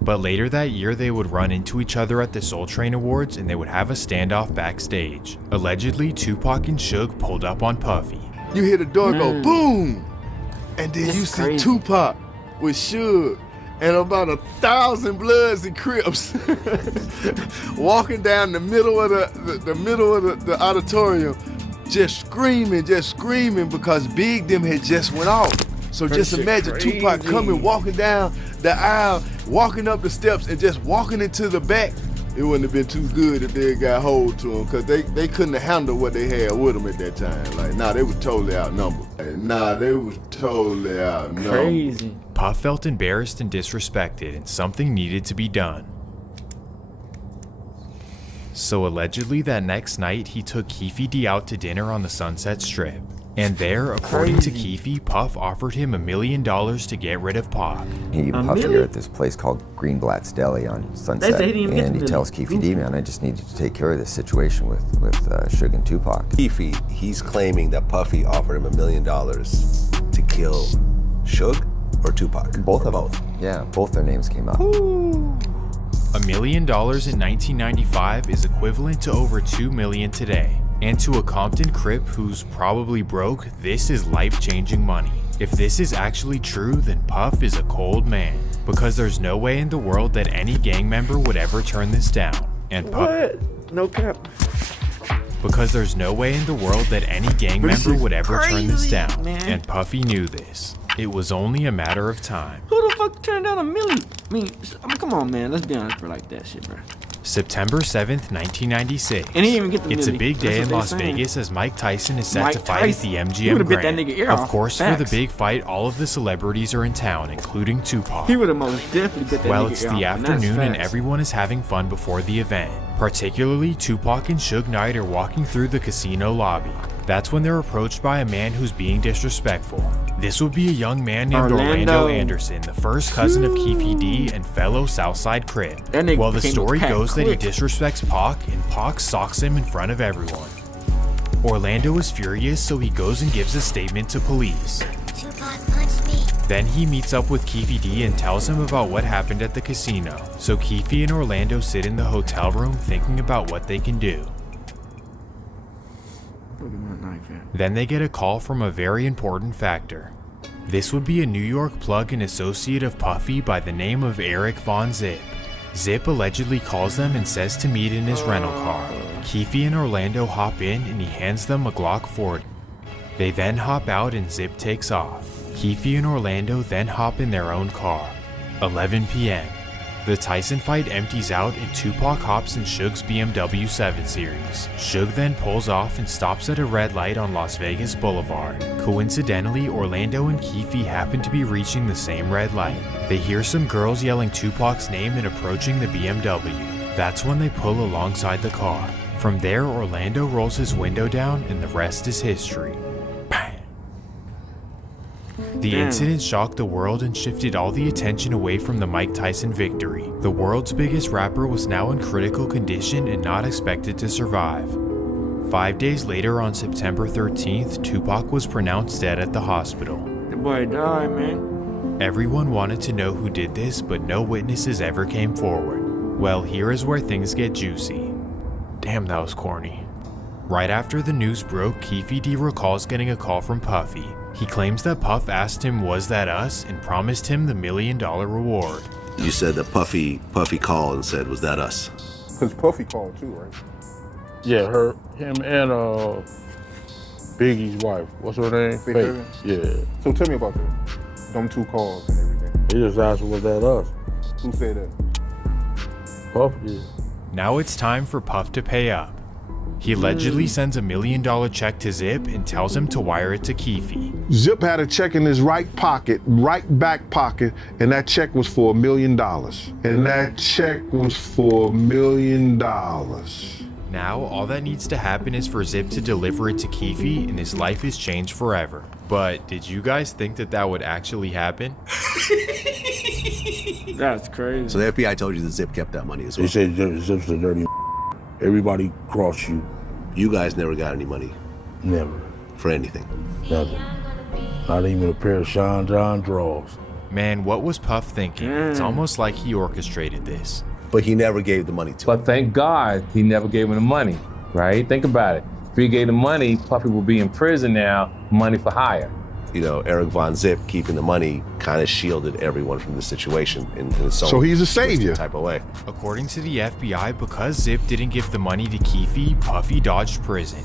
But later that year, they would run into each other at the Soul Train Awards and they would have a standoff backstage. Allegedly, Tupac and Suge pulled up on Puffy. You hear the door go boom, and then you see Tupac with Suge and about 1,000 Bloods and Crips walking down the middle of the auditorium, just screaming because Big them had just went off. So just imagine Tupac coming, walking down the aisle, walking up the steps, and just walking into the back. It wouldn't have been too good if they got hold to him, because they couldn't have handled what they had with them at that time. Like, they were totally outnumbered. Crazy. Puff felt embarrassed and disrespected, and something needed to be done. So allegedly that next night, he took Keefy D out to dinner on the Sunset Strip. And there, according to Keefy, Puff offered him $1 million to get rid of Pac. He Puffy are at this place called Greenblatt's Deli on Sunset, and he tells Keefy D, man, I just needed to take care of this situation with Suge and Tupac. Keefy, he's claiming that Puffy offered him $1 million to kill Suge or Tupac? Both of them. Yeah, both their names came up. $1 million in 1995 is equivalent to over $2 million today. And to a Compton Crip who's probably broke, this is life-changing money. If this is actually true, then Puff is a cold man. Because there's no way in the world that any gang member would ever turn this down. And Puff. What? No cap. Because there's no way in the world that any gang member would ever turn this down. And Puffy knew this. It was only a matter of time. Who the fuck turned down $1 million? I mean, come on, man. Let's be honest, bro. Like that shit, bro. September 7th, 1996. And he didn't even get the It's a big day in Las Vegas as Mike Tyson is set to fight at the MGM Grand. Of course, for the big fight, all of the celebrities are in town, including Tupac. He would have most definitely bet that Well, nigga it's ear the off, afternoon and everyone is having fun before the event. Particularly, Tupac and Suge Knight are walking through the casino lobby. That's when they're approached by a man who's being disrespectful. This would be a young man named Orlando Anderson, the first cousin of Keefy D and fellow Southside Crip. Well, the story goes that he disrespects Pac, and Pac socks him in front of everyone. Orlando is furious, so he goes and gives a statement to police. Tupac punched me. Then he meets up with Keefy D and tells him about what happened at the casino. So Keefy and Orlando sit in the hotel room thinking about what they can do. Then they get a call from a very important factor. This would be a New York plug and associate of Puffy by the name of Eric Von Zip. Zip allegedly calls them and says to meet in his rental car. Keefe and Orlando hop in and he hands them a Glock 40. They then hop out and Zip takes off. Keefe and Orlando then hop in their own car. 11 p.m. The Tyson fight empties out and Tupac hops in Suge's BMW 7 Series. Suge then pulls off and stops at a red light on Las Vegas Boulevard. Coincidentally, Orlando and Keefe happen to be reaching the same red light. They hear some girls yelling Tupac's name and approaching the BMW. That's when they pull alongside the car. From there, Orlando rolls his window down and the rest is history. The incident shocked the world and shifted all the attention away from the Mike Tyson victory. The world's biggest rapper was now in critical condition and not expected to survive. 5 days later, on September 13th, Tupac was pronounced dead at the hospital. The boy died, man. Everyone wanted to know who did this, but no witnesses ever came forward. Well, here is where things get juicy. Damn, that was corny. Right after the news broke, Keefe D recalls getting a call from Puffy. He claims that Puff asked him, "Was that us?" and promised him the $1 million reward. You said that Puffy called and said, "Was that us?" Because Puffy called too, right? Yeah, him and Biggie's wife. What's her name? Faith. Yeah. So tell me about that. Them 2 calls and everything. He just asked, "Was that us?" Who said that? Puff did. Now it's time for Puff to pay up. He allegedly sends a $1 million check to Zip and tells him to wire it to Keefe. Zip had a check in his right back pocket, and that check was for $1 million. Now, all that needs to happen is for Zip to deliver it to Keefe, and his life is changed forever. But did you guys think that would actually happen? That's crazy. So the FBI told you that Zip kept that money as well? They said Zip's a dirty Everybody cross you. You guys never got any money? Never. For anything? Nothing. Not even a pair of Sean John drawers. Man, what was Puff thinking? It's almost like he orchestrated this. But he never gave the money to him. But thank God he never gave him the money, right? Think about it. If he gave the money, Puffy would be in prison now, money for hire. You know, Eric Von Zip keeping the money kind of shielded everyone from the situation in its own So he's a savior type of way. According to the FBI, because Zip didn't give the money to Keefe, Puffy dodged prison.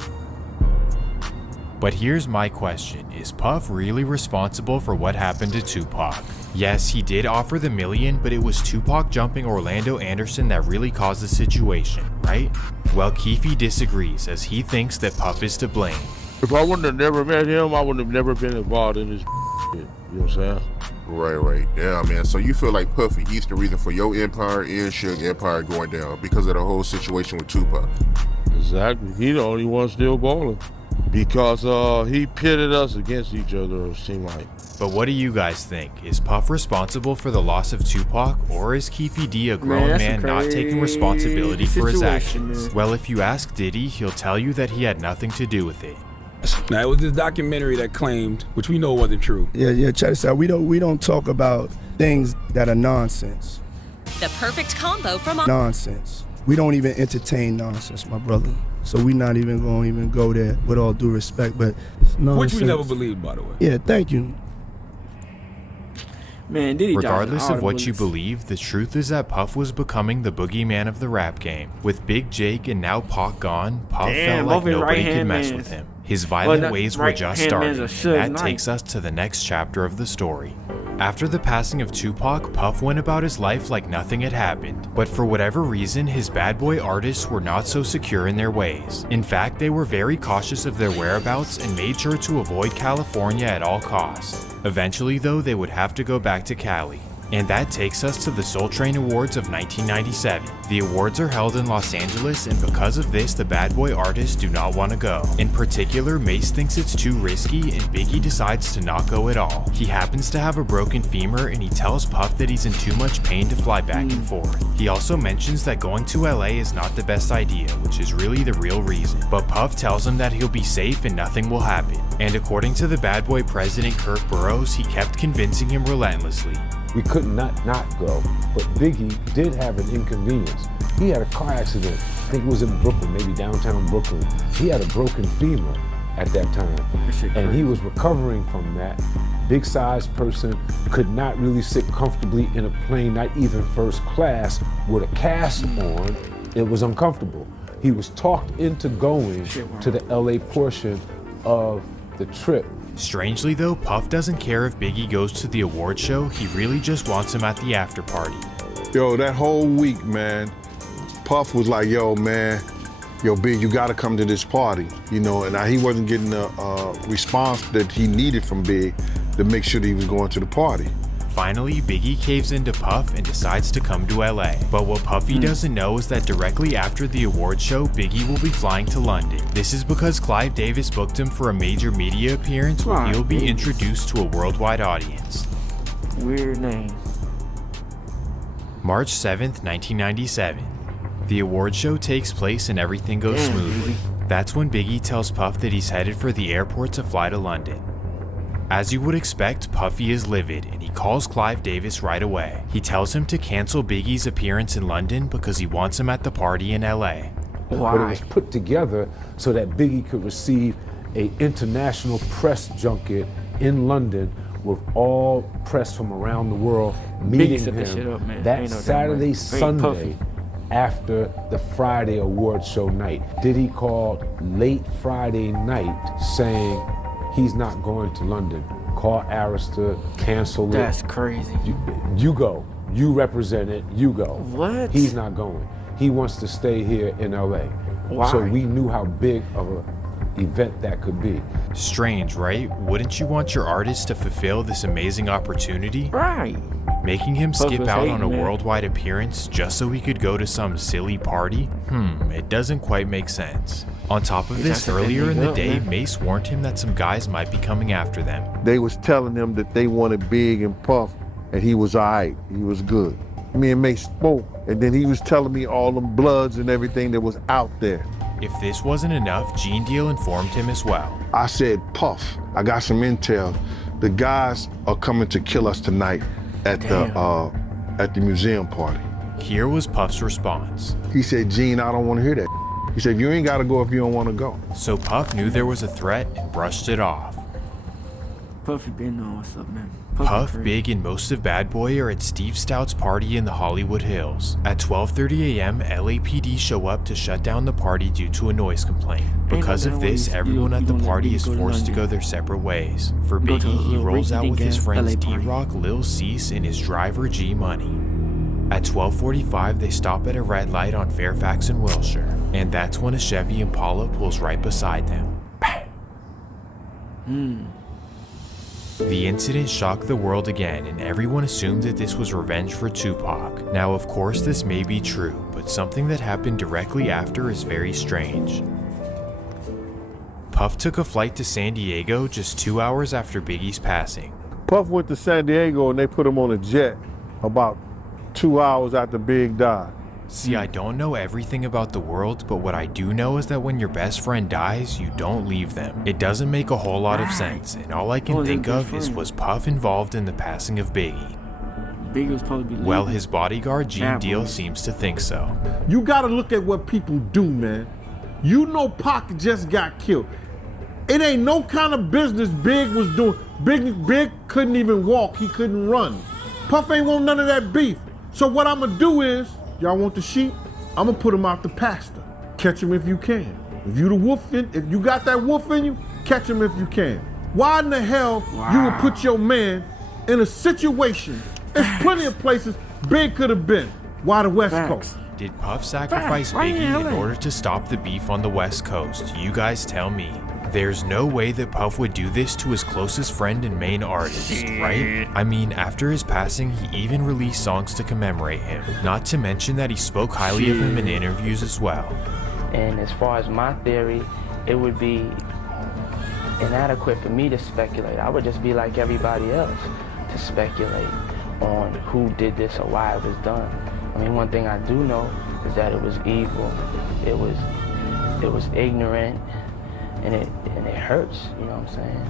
But here's my question. Is Puff really responsible for what happened to Tupac? Yes, he did offer the $1 million, but it was Tupac jumping Orlando Anderson that really caused the situation, right? Well, Keefe disagrees, as he thinks that Puff is to blame. If I wouldn't have never met him, I wouldn't have never been involved in this shit. You know what I'm saying? Right. Yeah, man. So you feel like Puffy, he's the reason for your empire and Suge empire going down because of the whole situation with Tupac. Exactly. He the only one still balling. Because he pitted us against each other, it seemed like. But what do you guys think? Is Puff responsible for the loss of Tupac, or is Keefe D a grown man not taking responsibility for his actions? Man. Well, if you ask Diddy, he'll tell you that he had nothing to do with it. Now, it was this documentary that claimed, which we know wasn't true. Yeah, check this out. We don't talk about things that are nonsense. The perfect combo from nonsense. We don't even entertain nonsense, my brother. So we not even going to go there, with all due respect, but it's nonsense. Which we never believed, by the way. Yeah, thank you. Man, Diddy regardless of what you believe, the truth is that Puff was becoming the boogeyman of the rap game. With Big Jake and now Pac gone, Puff felt like nobody could mess with him. His violent ways were just starting, and that takes us to the next chapter of the story. After the passing of Tupac, Puff went about his life like nothing had happened. But for whatever reason, his bad boy artists were not so secure in their ways. In fact, they were very cautious of their whereabouts and made sure to avoid California at all costs. Eventually, though, they would have to go back to Cali. And that takes us to the Soul Train Awards of 1997. The awards are held in Los Angeles, and because of this, the bad boy artists do not want to go. In particular, Mace thinks it's too risky, and Biggie decides to not go at all. He happens to have a broken femur, and he tells Puff that he's in too much pain to fly back and forth. He also mentions that going to LA is not the best idea, which is really the real reason. But Puff tells him that he'll be safe and nothing will happen. And according to the bad boy president Kirk Burroughs, he kept convincing him relentlessly. We could not go, but Biggie did have an inconvenience. He had a car accident, I think it was in Brooklyn, maybe downtown Brooklyn. He had a broken femur. at that time. And he was recovering from that. Big sized person, could not really sit comfortably in a plane, not even first class, with a cast on. It was uncomfortable. He was talked into going to the LA portion of the trip. Strangely though, Puff doesn't care if Biggie goes to the award show, he really just wants him at the after party. Yo, that whole week, man, Puff was like, yo, man, yo, Big, you gotta come to this party, you know, and he wasn't getting the response that he needed from Big to make sure that he was going to the party. Finally, Biggie caves into Puff and decides to come to LA. But what Puffy doesn't know is that directly after the award show, Biggie will be flying to London. This is because Clive Davis booked him for a major media appearance where he'll be introduced to a worldwide audience. Weird name. March 7th, 1997. The award show takes place and everything goes smoothly. That's when Biggie tells Puff that he's headed for the airport to fly to London. As you would expect, Puffy is livid and he calls Clive Davis right away. He tells him to cancel Biggie's appearance in London because he wants him at the party in LA. But it was put together so that Biggie could receive an international press junket in London with all press from around the world meeting him that Saturday, Sunday after the Friday award show night. Diddy called late Friday night saying he's not going to London. Call Arista, cancel it. That's crazy. You go. You represent it. You go. What? He's not going. He wants to stay here in LA. Why? So we knew how big of an event that could be. Strange, right? Wouldn't you want your artist to fulfill this amazing opportunity? Right. Making him Puff skip was out hating, on a man. worldwide appearance just so he could go to some silly party? It doesn't quite make sense. On top of this, earlier in the day, Mace warned him that some guys might be coming after them. They was telling him that they wanted Big and Puff, and he was all right, he was good. Me and Mace spoke, and then he was telling me all them bloods and everything that was out there. If this wasn't enough, Gene Deal informed him as well. I said, Puff, I got some intel. The guys are coming to kill us tonight at the museum party. Here was Puff's response. He said, Gene, I don't want to hear that. He said, you ain't got to go if you don't want to go. So Puff knew there was a threat and brushed it off. Puffy been knowing what's up, man. Puff, Big, and most of Bad Boy are at Steve Stout's party in the Hollywood Hills. At 12:30 a.m., LAPD show up to shut down the party due to a noise complaint. Because of this, everyone at the party is forced to go their separate ways. For Biggie, he rolls out with his friends D-Rock, Lil Cease, and his driver G Money. At 12:45, they stop at a red light on Fairfax and Wilshire, and that's when a Chevy Impala pulls right beside them. Bang! The incident shocked the world again, and everyone assumed that this was revenge for Tupac. Now, of course, this may be true, but something that happened directly after is very strange. Puff took a flight to San Diego just 2 hours after Biggie's passing. Puff went to San Diego and they put him on a jet about 2 hours after Big died. See, I don't know everything about the world, but what I do know is that when your best friend dies, you don't leave them. It doesn't make a whole lot of sense, and all I can think of is, was Puff involved in the passing of Biggie? Biggie was supposed to be Well, his bodyguard, Gene Deal, seems to think so. You gotta look at what people do, man. You know Pac just got killed. It ain't no kind of business Big was doing. Big couldn't even walk, he couldn't run. Puff ain't want none of that beef. So what I'ma do is, y'all want the sheep? I'ma put him out the pasture. Catch him if you can. If you the wolf, if you got that wolf in you, catch him if you can. Why in the hell you would put your man in a situation? There's plenty of places Big could have been. Why the West Coast? Did Puff sacrifice Biggie in order to stop the beef on the West Coast? You guys tell me. There's no way that Puff would do this to his closest friend and main artist, right? I mean, after his passing, he even released songs to commemorate him. Not to mention that he spoke highly of him in interviews as well. And as far as my theory, it would be inadequate for me to speculate. I would just be like everybody else to speculate on who did this or why it was done. I mean, one thing I do know is that it was evil. It was ignorant. And it hurts, you know what I'm saying?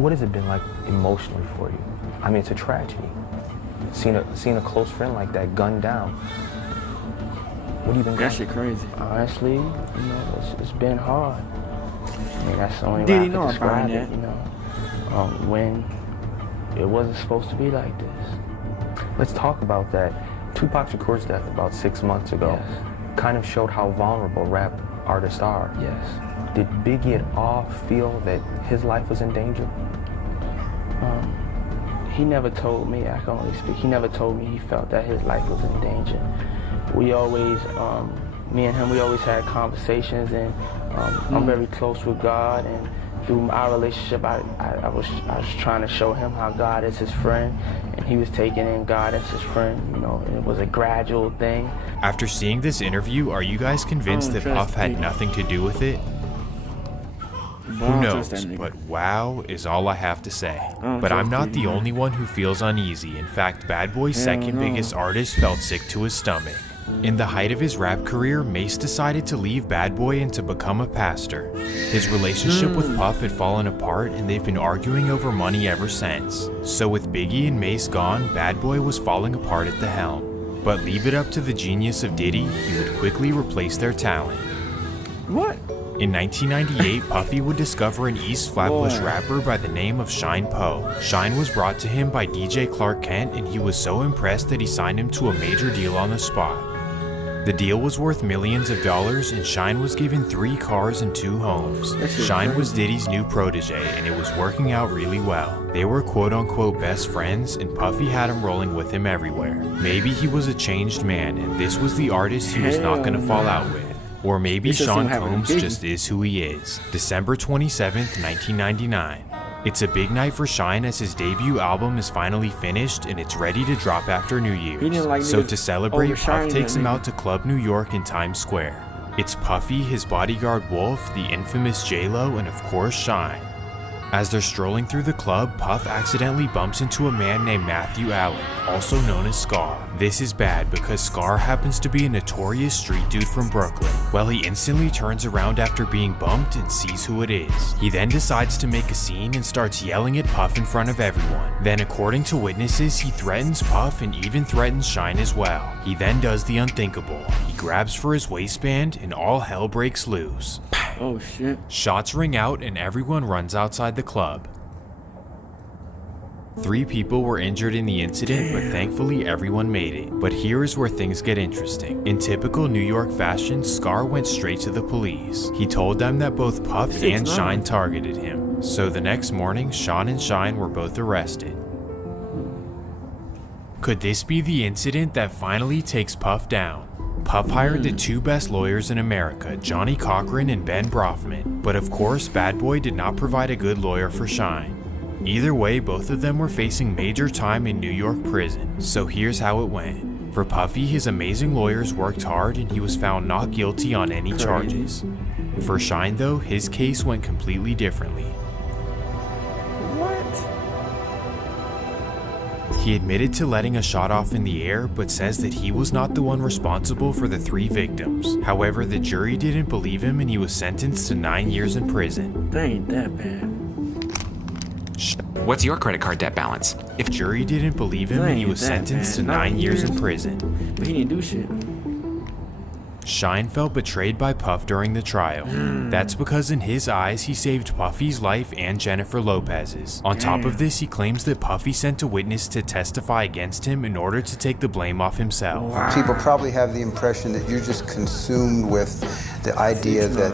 What has it been like emotionally for you? I mean, it's a tragedy. Seeing a close friend like that gunned down. What have you been going through? That shit crazy. Honestly, you know, it's been hard. I mean, that's the only way Diddy I know could describe about it, you know. When it wasn't supposed to be like this. Let's talk about that. Tupac Shakur's death about 6 months ago kind of showed how vulnerable rap artists are. Yes. Did Biggie at all feel that his life was in danger? He never told me, I can only speak, he never told me he felt that his life was in danger. We always, me and him, we always had conversations, and I'm very close with God, and through our relationship, I was trying to show him how God is his friend, and he was taking in God as his friend, you know, and it was a gradual thing. After seeing this interview, are you guys convinced that Puff had nothing to do with it? Who knows, but wow is all I have to say. But I'm not the only one who feels uneasy. In fact, Bad Boy's second biggest artist felt sick to his stomach. In the height of his rap career, Mace decided to leave Bad Boy and to become a pastor. His relationship with Puff had fallen apart, and they've been arguing over money ever since. So with Biggie and Mace gone, Bad Boy was falling apart at the helm. But leave it up to the genius of Diddy, he would quickly replace their talent. What? In 1998, Puffy would discover an East Flatbush rapper by the name of Shine Poe. Shine was brought to him by DJ Clark Kent, and he was so impressed that he signed him to a major deal on the spot. The deal was worth millions of dollars, and Shine was given 3 cars and 2 homes. Shine was Diddy's new protege, and it was working out really well. They were quote-unquote best friends, and Puffy had him rolling with him everywhere. Maybe he was a changed man, and this was the artist he was not gonna fall out with. Or maybe Sean Combs just is who he is. December 27th, 1999. It's a big night for Shine as his debut album is finally finished and it's ready to drop after New Year's. So to celebrate, Puff takes him out to Club New York in Times Square. It's Puffy, his bodyguard Wolf, the infamous J-Lo, and of course Shine. As they're strolling through the club, Puff accidentally bumps into a man named Matthew Allen, also known as Scar. This is bad because Scar happens to be a notorious street dude from Brooklyn. Well, he instantly turns around after being bumped and sees who it is. He then decides to make a scene and starts yelling at Puff in front of everyone. Then, according to witnesses, he threatens Puff and even threatens Shine as well. He then does the unthinkable. He grabs for his waistband and all hell breaks loose. Oh shit. Shots ring out and everyone runs outside the club. 3 people were injured in the incident, but thankfully everyone made it. But here is where things get interesting. In typical New York fashion, Scar went straight to the police. He told them that both Puff and Shine targeted him. So the next morning, Sean and Shine were both arrested. Could this be the incident that finally takes Puff down? Puff hired the 2 best lawyers in America, Johnny Cochran and Ben Brofman. But of course, Bad Boy did not provide a good lawyer for Shine. Either way, both of them were facing major time in New York prison. So here's how it went. For Puffy, his amazing lawyers worked hard and he was found not guilty on any charges. For Shine though, his case went completely differently. He admitted to letting a shot off in the air, but says that he was not the one responsible for the 3 victims. However, the jury didn't believe him and he was sentenced to 9 years in prison. That ain't that bad. What's your credit card debt balance? If jury didn't believe him and he was sentenced to 9 years in prison. But he didn't do shit. Shine felt betrayed by Puff during the trial. That's because in his eyes, he saved Puffy's life and Jennifer Lopez's. On top of this, he claims that Puffy sent a witness to testify against him in order to take the blame off himself. People probably have the impression that you're just consumed with the idea that,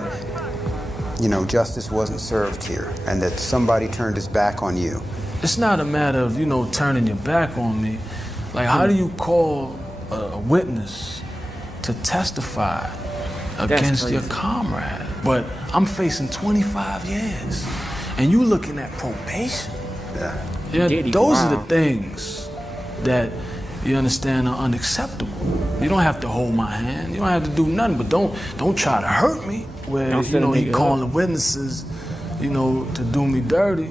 you know, justice wasn't served here and that somebody turned his back on you. It's not a matter of, you know, turning your back on me. Like, how do you call a witness to testify against your comrade? But I'm facing 25 years, and you looking at probation. Yeah, those are the things that you understand are unacceptable. You don't have to hold my hand. You don't have to do nothing, but don't try to hurt me. Where you know he calling witnesses, you know, to do me dirty.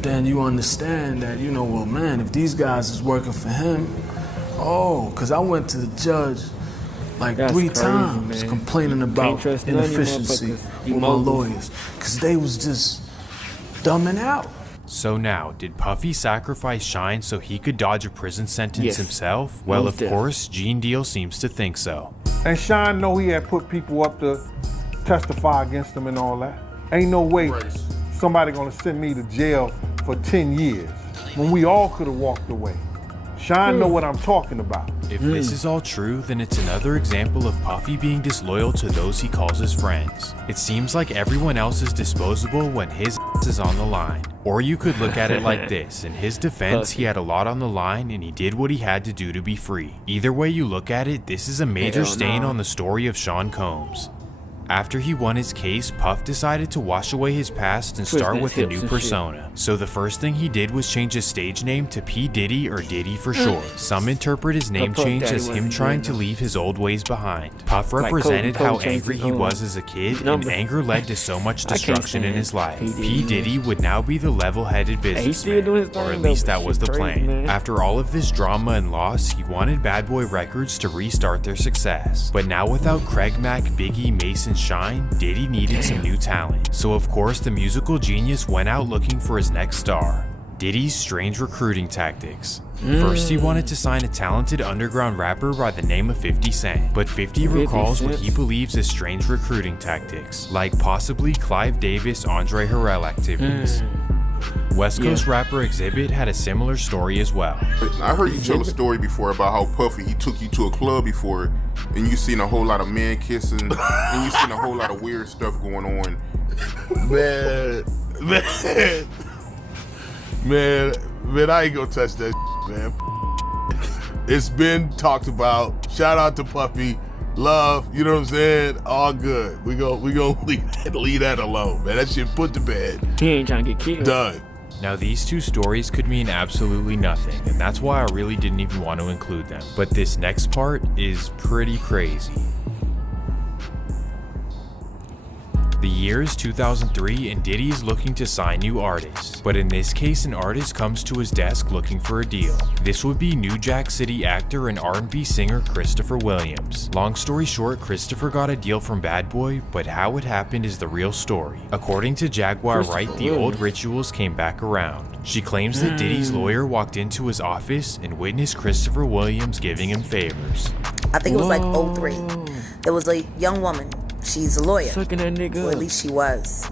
Then you understand that, you know, well, man, if these guys is working for him, because I went to the judge like 3 times complaining about inefficiency with my lawyers, because they was just dumbing out. So now, did Puffy sacrifice Shine so he could dodge a prison sentence himself? Well, of course, Gene Deal seems to think so. And Shine know he had put people up to testify against him and all that. Ain't no way somebody gonna send me to jail for 10 years when we all could have walked away. Shine know what I'm talking about. If this is all true, then it's another example of Puffy being disloyal to those he calls his friends. It seems like everyone else is disposable when his ass is on the line. Or you could look at it like this: in his defense, he had a lot on the line and he did what he had to do to be free. Either way you look at it, this is a major stain on the story of Sean Combs. After he won his case, Puff decided to wash away his past and start with a new persona. So the first thing he did was change his stage name to P. Diddy, or Diddy for short. Some interpret his name change as him trying to leave his old ways behind. Puff represented how angry he was as a kid, and anger led to so much destruction in his life. P. Diddy would now be the level-headed businessman, or at least that was the plan. After all of this drama and loss, he wanted Bad Boy Records to restart their success. But now without Craig Mack, Biggie, Mason, Shine, Diddy needed some new talent. So of course the musical genius went out looking for his next star. Diddy's strange recruiting tactics. First, he wanted to sign a talented underground rapper by the name of 50 Cent, but 50 recalls what he believes as strange recruiting tactics, like possibly Clive Davis, Andre Harrell activities. West Coast rapper Exhibit had a similar story as well. I heard you tell a story before about how Puffy, he took you to a club before and you seen a whole lot of men kissing and you seen a whole lot of weird stuff going on. Man, I ain't gonna touch that man. It's been talked about. Shout out to Puffy. Love, you know what I'm saying? All good. We gonna leave that alone, man. That shit put to bed. He ain't trying to get killed. Done. Now these two stories could mean absolutely nothing, and that's why I really didn't even want to include them. But this next part is pretty crazy. The year is 2003 and Diddy is looking to sign new artists. But in this case, an artist comes to his desk looking for a deal. This would be New Jack City actor and R&B singer Christopher Williams. Long story short, Christopher got a deal from Bad Boy, but how it happened is the real story. According to Jaguar Wright, the old rituals came back around. She claims that Diddy's lawyer walked into his office and witnessed Christopher Williams giving him favors. I think it was like 03. There was a young woman. She's a lawyer. Sucking that nigga or at least she was.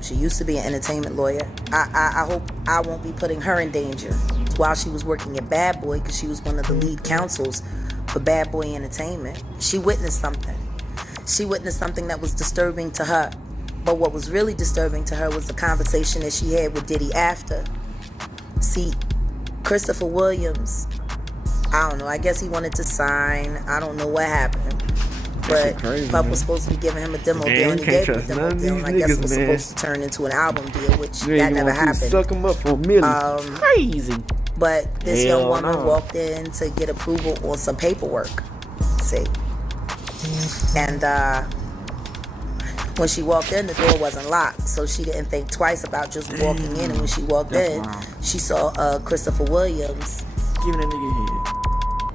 She used to be an entertainment lawyer. I hope I won't be putting her in danger while she was working at Bad Boy, because she was one of the lead counsels for Bad Boy Entertainment. She witnessed something. She witnessed something that was disturbing to her. But what was really disturbing to her was the conversation that she had with Diddy after. See, Christopher Williams, I don't know, I guess he wanted to sign. I don't know what happened. But Puff was supposed to be giving him a demo deal, and he gave him a demo deal, and I guess it was supposed to turn into an album deal, which that never happened. Suck him up for a million. Crazy. But this young woman walked in to get approval on some paperwork. See. And when she walked in, the door wasn't locked, so she didn't think twice about just walking in. And when she walked in, she saw Christopher Williams giving that nigga head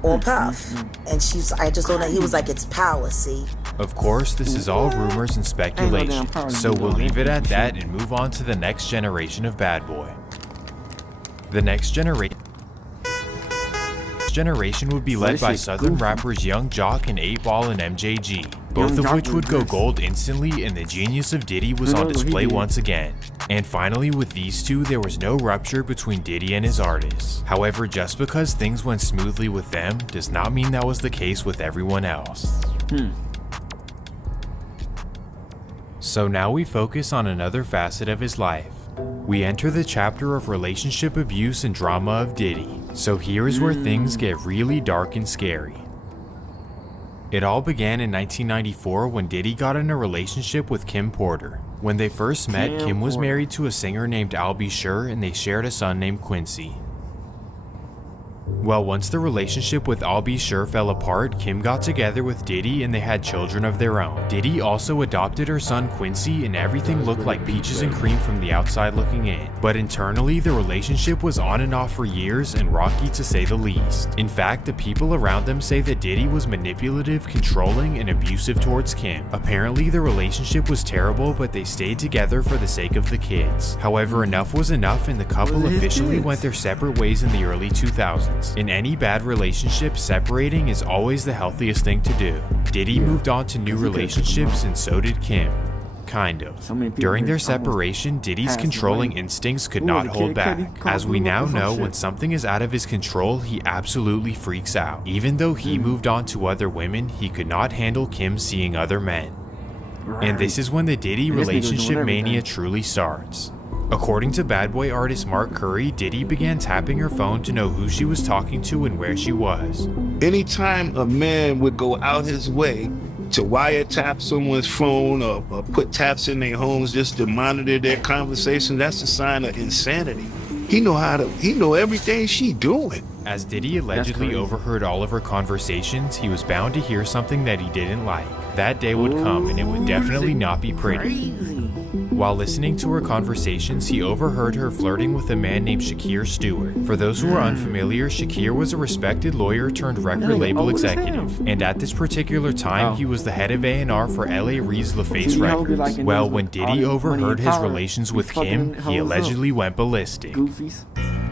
on Puff. And I just don't know, he was like, it's power, see? Of course, this is all rumors and speculation, so we'll leave it at that and move on to the next generation of Bad Boy. The next generation would be led by Southern rappers Young Jock and 8 Ball and MJG, both of which would go gold instantly, and the genius of Diddy was on display once again. And finally, with these two, there was no rupture between Diddy and his artists. However, just because things went smoothly with them does not mean that was the case with everyone else. So now we focus on another facet of his life. We enter the chapter of relationship abuse and drama of Diddy. So here is where things get really dark and scary. It all began in 1994 when Diddy got in a relationship with Kim Porter. When they first met, Kim was married to a singer named Al B. Sure, and they shared a son named Quincy. Well, once the relationship with Al B. Sure fell apart, Kim got together with Diddy and they had children of their own. Diddy also adopted her son Quincy, and everything looked like peaches and cream from the outside looking in. But internally, the relationship was on and off for years and rocky to say the least. In fact, the people around them say that Diddy was manipulative, controlling, and abusive towards Kim. Apparently, the relationship was terrible, but they stayed together for the sake of the kids. However, enough was enough, and the couple officially went their separate ways in the early 2000s. In any bad relationship, separating is always the healthiest thing to do. Diddy moved on to new relationships, and so did Kim. Kind of. During their separation, Diddy's controlling instincts could not hold back. As we now know, when something is out of his control, he absolutely freaks out. Even though he moved on to other women, he could not handle Kim seeing other men. And this is when the Diddy relationship mania truly starts. According to Bad Boy artist Mark Curry, Diddy began tapping her phone to know who she was talking to and where she was. Anytime a man would go out his way to wiretap someone's phone or put taps in their homes just to monitor their conversation, that's a sign of insanity. He know everything she doing. As Diddy allegedly overheard all of her conversations, he was bound to hear something that he didn't like. That day would come, and it would definitely not be pretty. While listening to her conversations, he overheard her flirting with a man named Shakir Stewart. For those who are unfamiliar, Shakir was a respected lawyer turned record label executive, and at this particular time, he was the head of A&R for L.A. Reid's LaFace Records. Well, when Diddy overheard his relations with Kim, he allegedly went ballistic.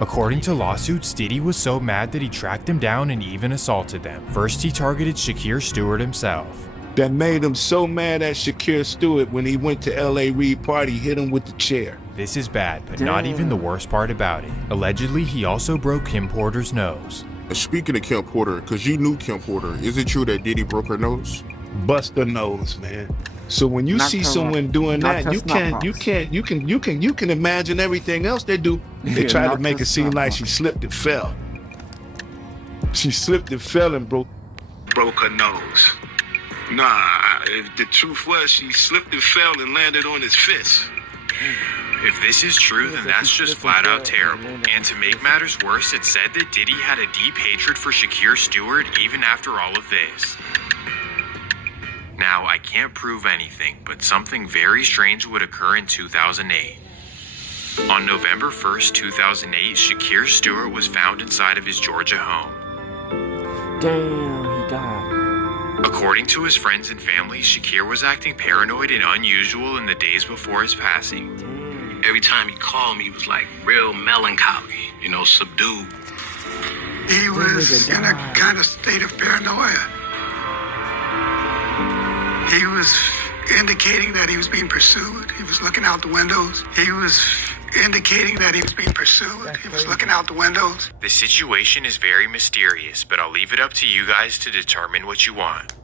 According to lawsuits, Diddy was so mad that he tracked them down and even assaulted them. First, he targeted Shakir Stewart himself. That made him so mad at Shakir Stewart when he went to L.A. Reid party, hit him with the chair. This is bad, but not even the worst part about it. Allegedly, he also broke Kim Porter's nose. Speaking of Kim Porter, because you knew Kim Porter, is it true that Diddy broke her nose? Bust her nose, man. So when you see someone doing that, you can imagine everything else they do. They try to make it seem like she slipped and fell. She slipped and fell and broke her nose. Nah, the truth was she slipped and fell and landed on his fist. If this is true, then that's just flat out terrible. And to make matters worse, it's said that Diddy had a deep hatred for Shakir Stewart even after all of this. Now, I can't prove anything, but something very strange would occur in 2008. On November 1st, 2008, Shakir Stewart was found inside of his Georgia home. Damn, he died. According to his friends and family, Shakir was acting paranoid and unusual in the days before his passing. Every time he called me, he was like real melancholy, subdued. He was in a kind of state of paranoia. He was indicating that he was being pursued. He was looking out the windows. He was indicating that he was being pursued. He was looking out the windows. The situation is very mysterious, but I'll leave it up to you guys to determine what you want.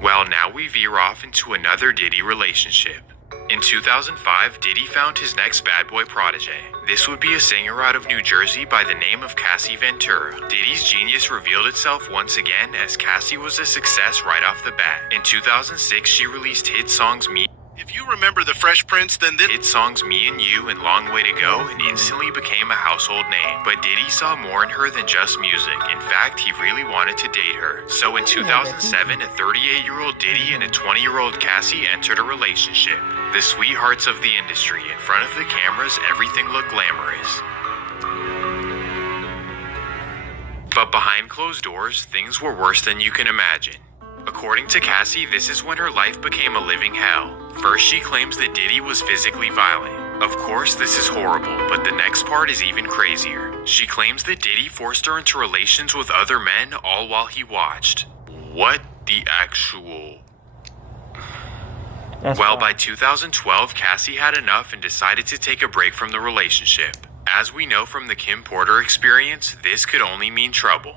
Well, now we veer off into another Diddy relationship. In 2005, Diddy found his next bad boy protege. This would be a singer out of New Jersey by the name of Cassie Ventura. Diddy's genius revealed itself once again as Cassie was a success right off the bat. In 2006, she released hit songs If you remember The Fresh Prince, then this hit songs Me and You and Long Way to Go and instantly became a household name. But Diddy saw more in her than just music. In fact, he really wanted to date her. So in 2007, a 38-year-old Diddy and a 20-year-old Cassie entered a relationship. The sweethearts of the industry. In front of the cameras, everything looked glamorous. But behind closed doors, things were worse than you can imagine. According to Cassie, this is when her life became a living hell. First, she claims that Diddy was physically violent. Of course, this is horrible, but the next part is even crazier. She claims that Diddy forced her into relations with other men, all while he watched. What the actual... Well, by 2012, Cassie had enough and decided to take a break from the relationship. As we know from the Kim Porter experience, this could only mean trouble.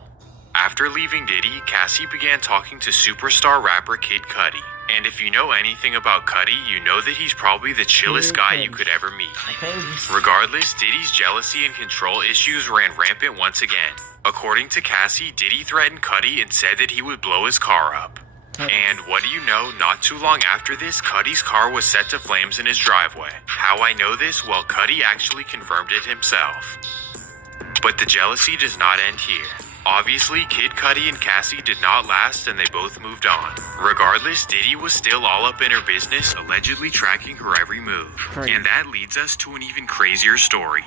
After leaving Diddy, Cassie began talking to superstar rapper Kid Cudi. And if you know anything about Cudi, you know that he's probably the chillest guy you could ever meet. Regardless, Diddy's jealousy and control issues ran rampant once again. According to Cassie, Diddy threatened Cudi and said that he would blow his car up. And what do you know, not too long after this, Cudi's car was set to flames in his driveway. How I know this? Well, Cudi actually confirmed it himself. But the jealousy does not end here. Obviously, Kid Cudi and Cassie did not last and they both moved on. Regardless, Diddy was still all up in her business, allegedly tracking her every move. And that leads us to an even crazier story.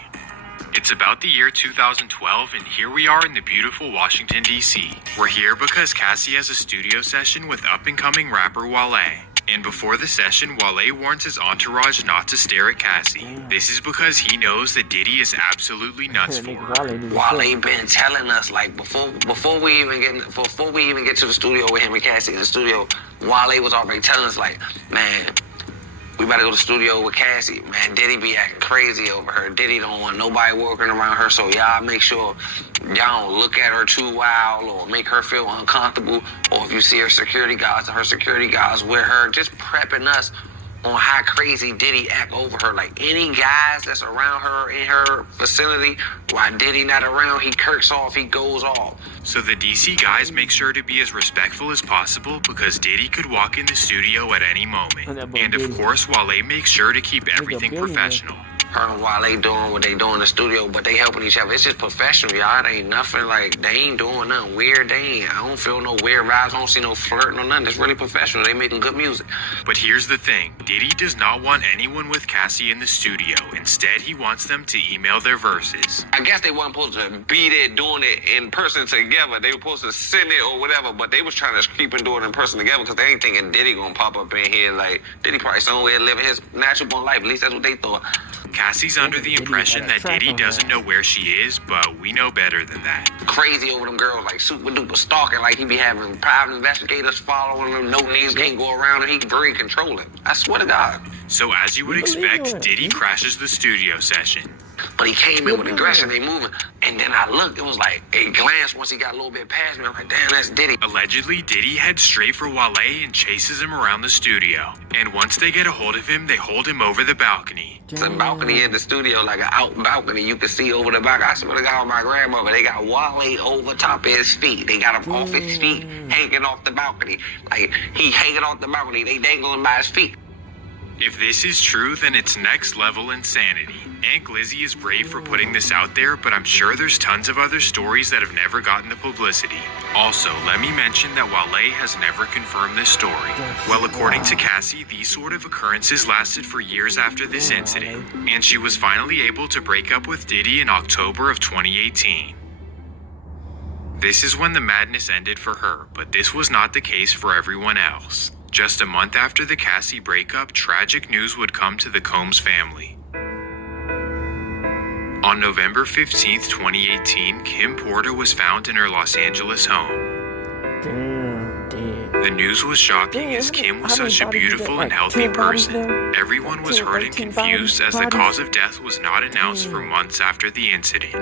It's about the year 2012, and here we are in the beautiful Washington, D.C. We're here because Cassie has a studio session with up-and-coming rapper Wale. And before the session, Wale warns his entourage not to stare at Cassie. This is because he knows that Diddy is absolutely nuts for her. Wale been telling us, like, before we even get to the studio with him and Cassie in the studio, Wale was already telling us, like, man, we better go to the studio with Cassie. Man, Diddy be acting crazy over her. Diddy don't want nobody working around her, so y'all make sure y'all don't look at her too wild or make her feel uncomfortable. Or if you see her security guards and her security guards with her, just prepping us on how crazy Diddy act over her. Like, any guys that's around her in her facility, while Diddy not around, he kirks off, he goes off. So the DC guys make sure to be as respectful as possible because Diddy could walk in the studio at any moment. And of course, Wale makes sure to keep everything professional. Her and Wale doing what they do in the studio, but they helping each other. It's just professional, y'all. It ain't nothing like, they ain't doing nothing weird. I don't feel no weird vibes. I don't see no flirting or nothing. It's really professional. They making good music. But here's the thing. Diddy does not want anyone with Cassie in the studio. Instead, he wants them to email their verses. I guess they weren't supposed to be there doing it in person together. They were supposed to send it or whatever, but they was trying to keep and do it in person together because they ain't thinking Diddy gonna pop up in here. Like, Diddy probably somewhere living his natural born life. At least that's what they thought. Cassie's under the impression that Diddy doesn't know where she is, but we know better than that. Crazy over them girls, like super duper stalking, like he be having private investigators following him, no niggas can't go around and he very controlling. I swear to God. So as you would expect, Diddy crashes the studio session. But he came in with aggression, they moving. And then I looked, it was like a glance once he got a little bit past me. I'm like, damn, that's Diddy. Allegedly, Diddy heads straight for Wale and chases him around the studio. And once they get a hold of him, they hold him over the balcony. It's a balcony in the studio, like an out balcony. You can see over the back. I swear to God, my grandmother, they got Wale over top of his feet. They got him off his feet, hanging off the balcony. Like, he hanging off the balcony. They dangling him by his feet. If this is true, then it's next level insanity. Aunt Glizzy is brave for putting this out there, but I'm sure there's tons of other stories that have never gotten the publicity. Also, let me mention that Wale has never confirmed this story. Well, according to Cassie, these sort of occurrences lasted for years after this incident, and she was finally able to break up with Diddy in October of 2018. This is when the madness ended for her, but this was not the case for everyone else. Just a month after the Cassie breakup, tragic news would come to the Combs family. On November 15th, 2018, Kim Porter was found in her Los Angeles home. The news was shocking as Kim was such a beautiful and healthy person. Everyone was hurt and confused as the cause of death was not announced for months after the incident.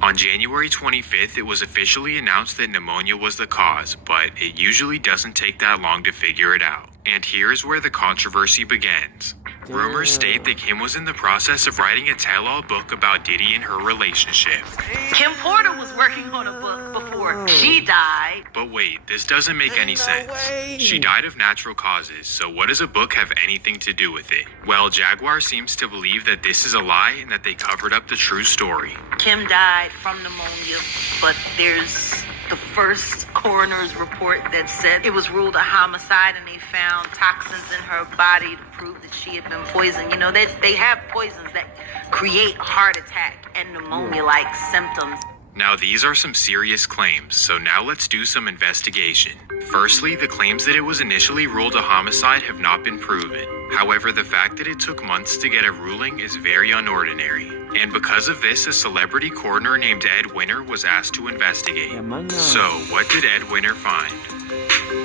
On January 25th, it was officially announced that pneumonia was the cause, but it usually doesn't take that long to figure it out. And here's where the controversy begins. Rumors state that Kim was in the process of writing a tell-all book about Diddy and her relationship. Kim Porter was working on a book before she died. But wait, this doesn't make any sense. She died of natural causes, so what does a book have anything to do with it? Well, Jaguar seems to believe that this is a lie and that they covered up the true story. Kim died from pneumonia, but there's the first coroner's report that said it was ruled a homicide and they found toxins in her body to prove that she had been poisoned. You know, they have poisons that create heart attack and pneumonia-like symptoms. Now these are some serious claims, so now let's do some investigation. Firstly, the claims that it was initially ruled a homicide have not been proven. However, the fact that it took months to get a ruling is very unordinary. And because of this, a celebrity coroner named Ed Winter was asked to investigate. So, what did Ed Winter find?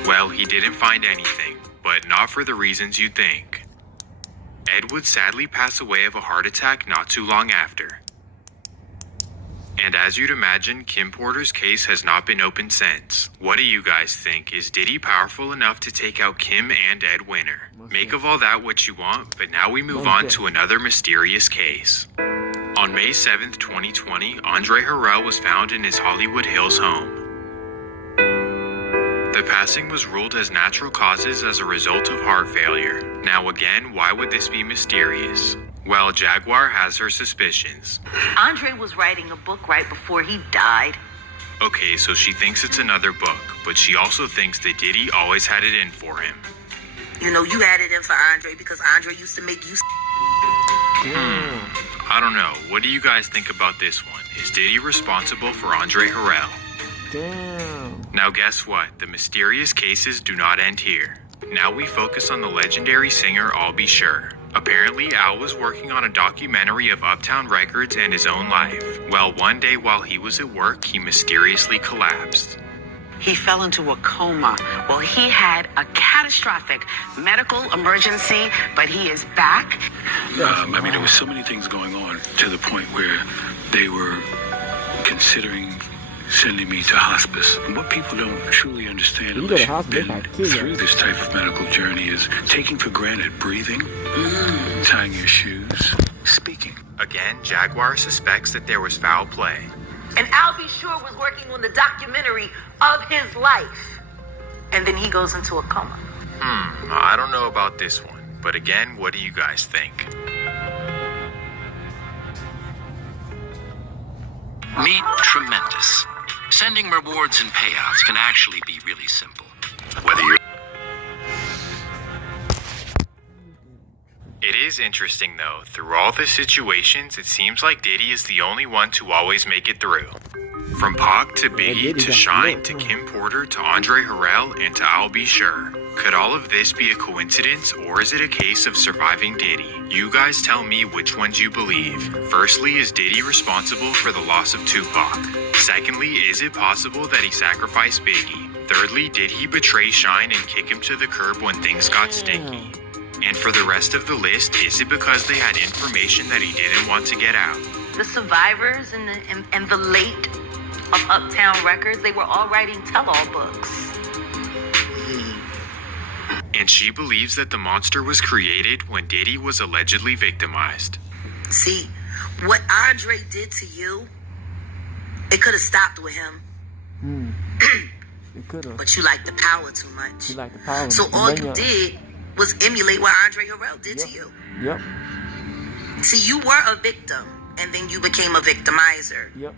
Well, he didn't find anything, but not for the reasons you'd think. Ed would sadly pass away of a heart attack not too long after. And as you'd imagine, Kim Porter's case has not been opened since. What do you guys think? Is Diddy powerful enough to take out Kim and Ed Winter? Make of all that what you want, but now we move on to another mysterious case. On May 7th, 2020, Andre Harrell was found in his Hollywood Hills home. The passing was ruled as natural causes as a result of heart failure. Now again, why would this be mysterious? Well, Jaguar has her suspicions. Andre was writing a book right before he died. Okay, so she thinks it's another book, but she also thinks that Diddy always had it in for him. You know, you had it in for Andre because Andre used to make you I don't know. What do you guys think about this one? Is Diddy responsible for Andre Harrell? Damn. Now guess what? The mysterious cases do not end here. Now we focus on the legendary singer I'll Be Sure. Apparently, Al was working on a documentary of Uptown Records and his own life. Well, one day while he was at work, he mysteriously collapsed. He fell into a coma. Well, he had a catastrophic medical emergency, but he is back. I mean, there were so many things going on to the point where they were considering sending me to hospice. And what people don't truly understand unless you've been through this type of medical journey is taking for granted breathing, tying your shoes, speaking. Again, Jaguar suspects that there was foul play. And I'll Be Sure was working on the documentary of his life. And then he goes into a coma. I don't know about this one, but again, what do you guys think? Meet Tremendous. Sending rewards and payouts can actually be really simple. Whether you're... It is interesting though, through all the situations, it seems like Diddy is the only one to always make it through. From Pac to Biggie to Shine to Kim Porter to Andre Harrell and to I'll Be Sure. Could all of this be a coincidence, or is it a case of surviving Diddy? You guys tell me which ones you believe. Firstly, is Diddy responsible for the loss of Tupac? Secondly, is it possible that he sacrificed Biggie? Thirdly, did he betray Shine and kick him to the curb when things got stinky? And for the rest of the list, is it because they had information that he didn't want to get out? The survivors and the late of Uptown Records, they were all writing tell-all books. And she believes that the monster was created when Diddy was allegedly victimized. See, what Andre did to you, it could have stopped with him. It could have. But you like the power too much. You like the power. So all you did was emulate what Andre Harrell did to you. Yep. See, you were a victim, and then you became a victimizer. Yep.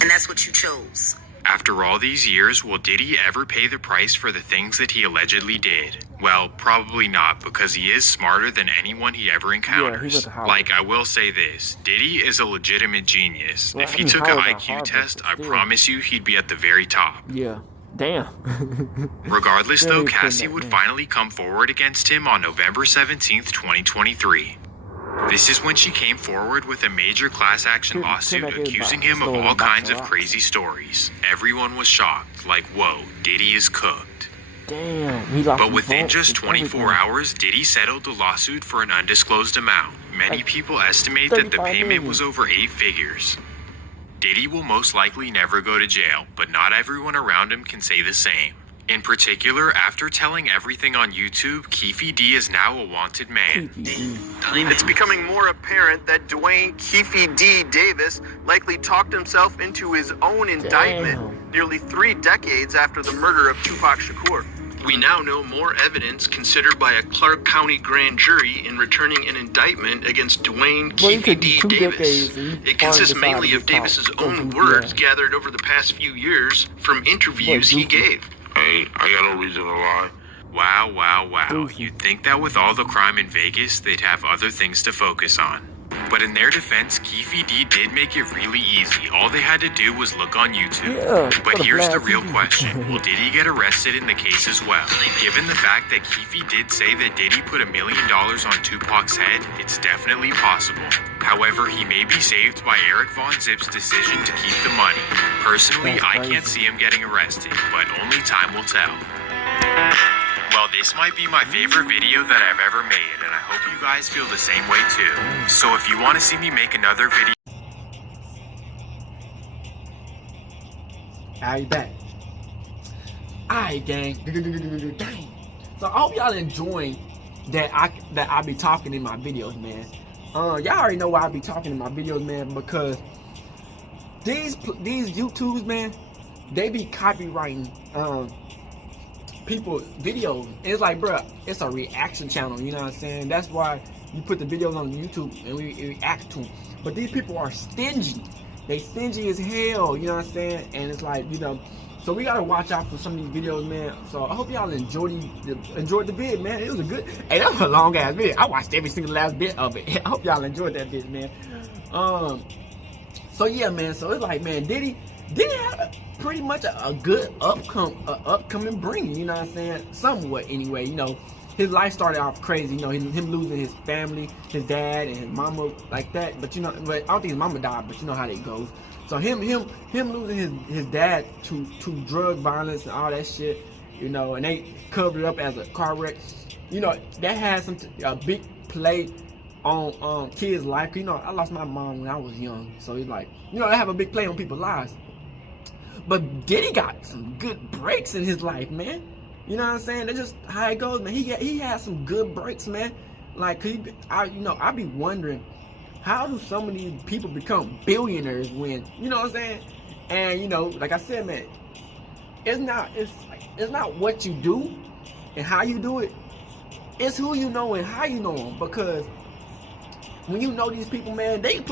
And that's what you chose. After all these years, will Diddy ever pay the price for the things that he allegedly did? Well, probably not, because he is smarter than anyone he ever encounters. Like, I will say this, Diddy is a legitimate genius. Well, if he took an IQ test, I promise you he'd be at the very top. Yeah. Damn. Regardless, though, Cassie would finally come forward against him on November 17th, 2023. This is when she came forward with a major class action lawsuit accusing him of all kinds of crazy stories. Everyone was shocked, like, whoa, Diddy is cooked. Damn. But within just 24 hours, Diddy settled the lawsuit for an undisclosed amount. Many people estimate that the payment was over 8 figures. Diddy will most likely never go to jail, but not everyone around him can say the same. In particular, after telling everything on YouTube, Keefe D is now a wanted man. It's becoming more apparent that Dwayne Keefe D. Davis likely talked himself into his own indictment nearly 3 decades after the murder of Tupac Shakur. We now know more evidence considered by a Clark County grand jury in returning an indictment against Dwayne Keefe D. Davis. It consists mainly of Davis's own words gathered over the past few years from interviews he gave. I got no reason to lie. Wow, wow, wow. You'd think that with all the crime in Vegas, they'd have other things to focus on. But in their defense, Keefe D did make it really easy. All they had to do was look on YouTube. But here's the real question. Will Diddy get arrested in the case as well? Given the fact that Keefe did say that Diddy put $1 million on Tupac's head, it's definitely possible. However, he may be saved by Eric Von Zip's decision to keep the money. Personally, I can't see him getting arrested, but only time will tell. Well, this might be my favorite video that I've ever made, and I hope you guys feel the same way too. So if you want to see me make another video... Alright, back. Alright, gang. So I hope y'all enjoying that I be talking in my videos, man. Y'all already know why I be talking in my videos, man, because these YouTubes, man, they be copywriting people's videos. It's like, bruh, it's a reaction channel, you know what I'm saying? That's why you put the videos on YouTube and we react to them. But these people are stingy. They stingy as hell, you know what I'm saying? And it's like, you know, so we gotta watch out for some of these videos, man. So I hope y'all enjoyed the vid, man. It was a good, hey, that was a long ass video. I watched every single last bit of it. I hope y'all enjoyed that bit, man. So yeah, man. So it's like, man, Diddy had pretty much a good upcoming bring, you know what I'm saying? Somewhat anyway, you know. His life started off crazy, you know, him losing his family, his dad and his mama like that. But you know, but I don't think his mama died, but you know how that goes. So him losing his dad to drug violence and all that shit, you know, and they covered it up as a car wreck. You know, that has a big play on kids' life. You know, I lost my mom when I was young, so it's like, you know, they have a big play on people's lives. But Diddy got some good breaks in his life, man. You know what I'm saying? That's just how it goes, man. He had some good breaks, man. Like, I be wondering, how do so many people become billionaires when, you know what I'm saying? And you know, like I said, man, it's not what you do and how you do it. It's who you know and how you know them. Because when you know these people, man, they can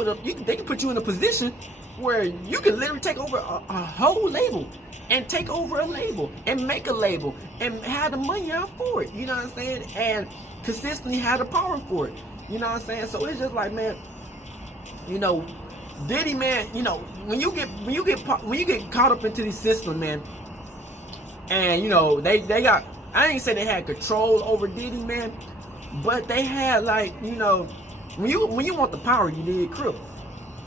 put you in a position where you can literally take over a whole label and take over a label and make a label and have the money out for it, you know what I'm saying? And consistently have the power for it, you know what I'm saying? So it's just like, man, you know, Diddy, man, you know, when you get caught up into these systems, man, and you know, they got, I ain't say they had control over Diddy, man, but they had, like, you know, when you want the power, you need Crip.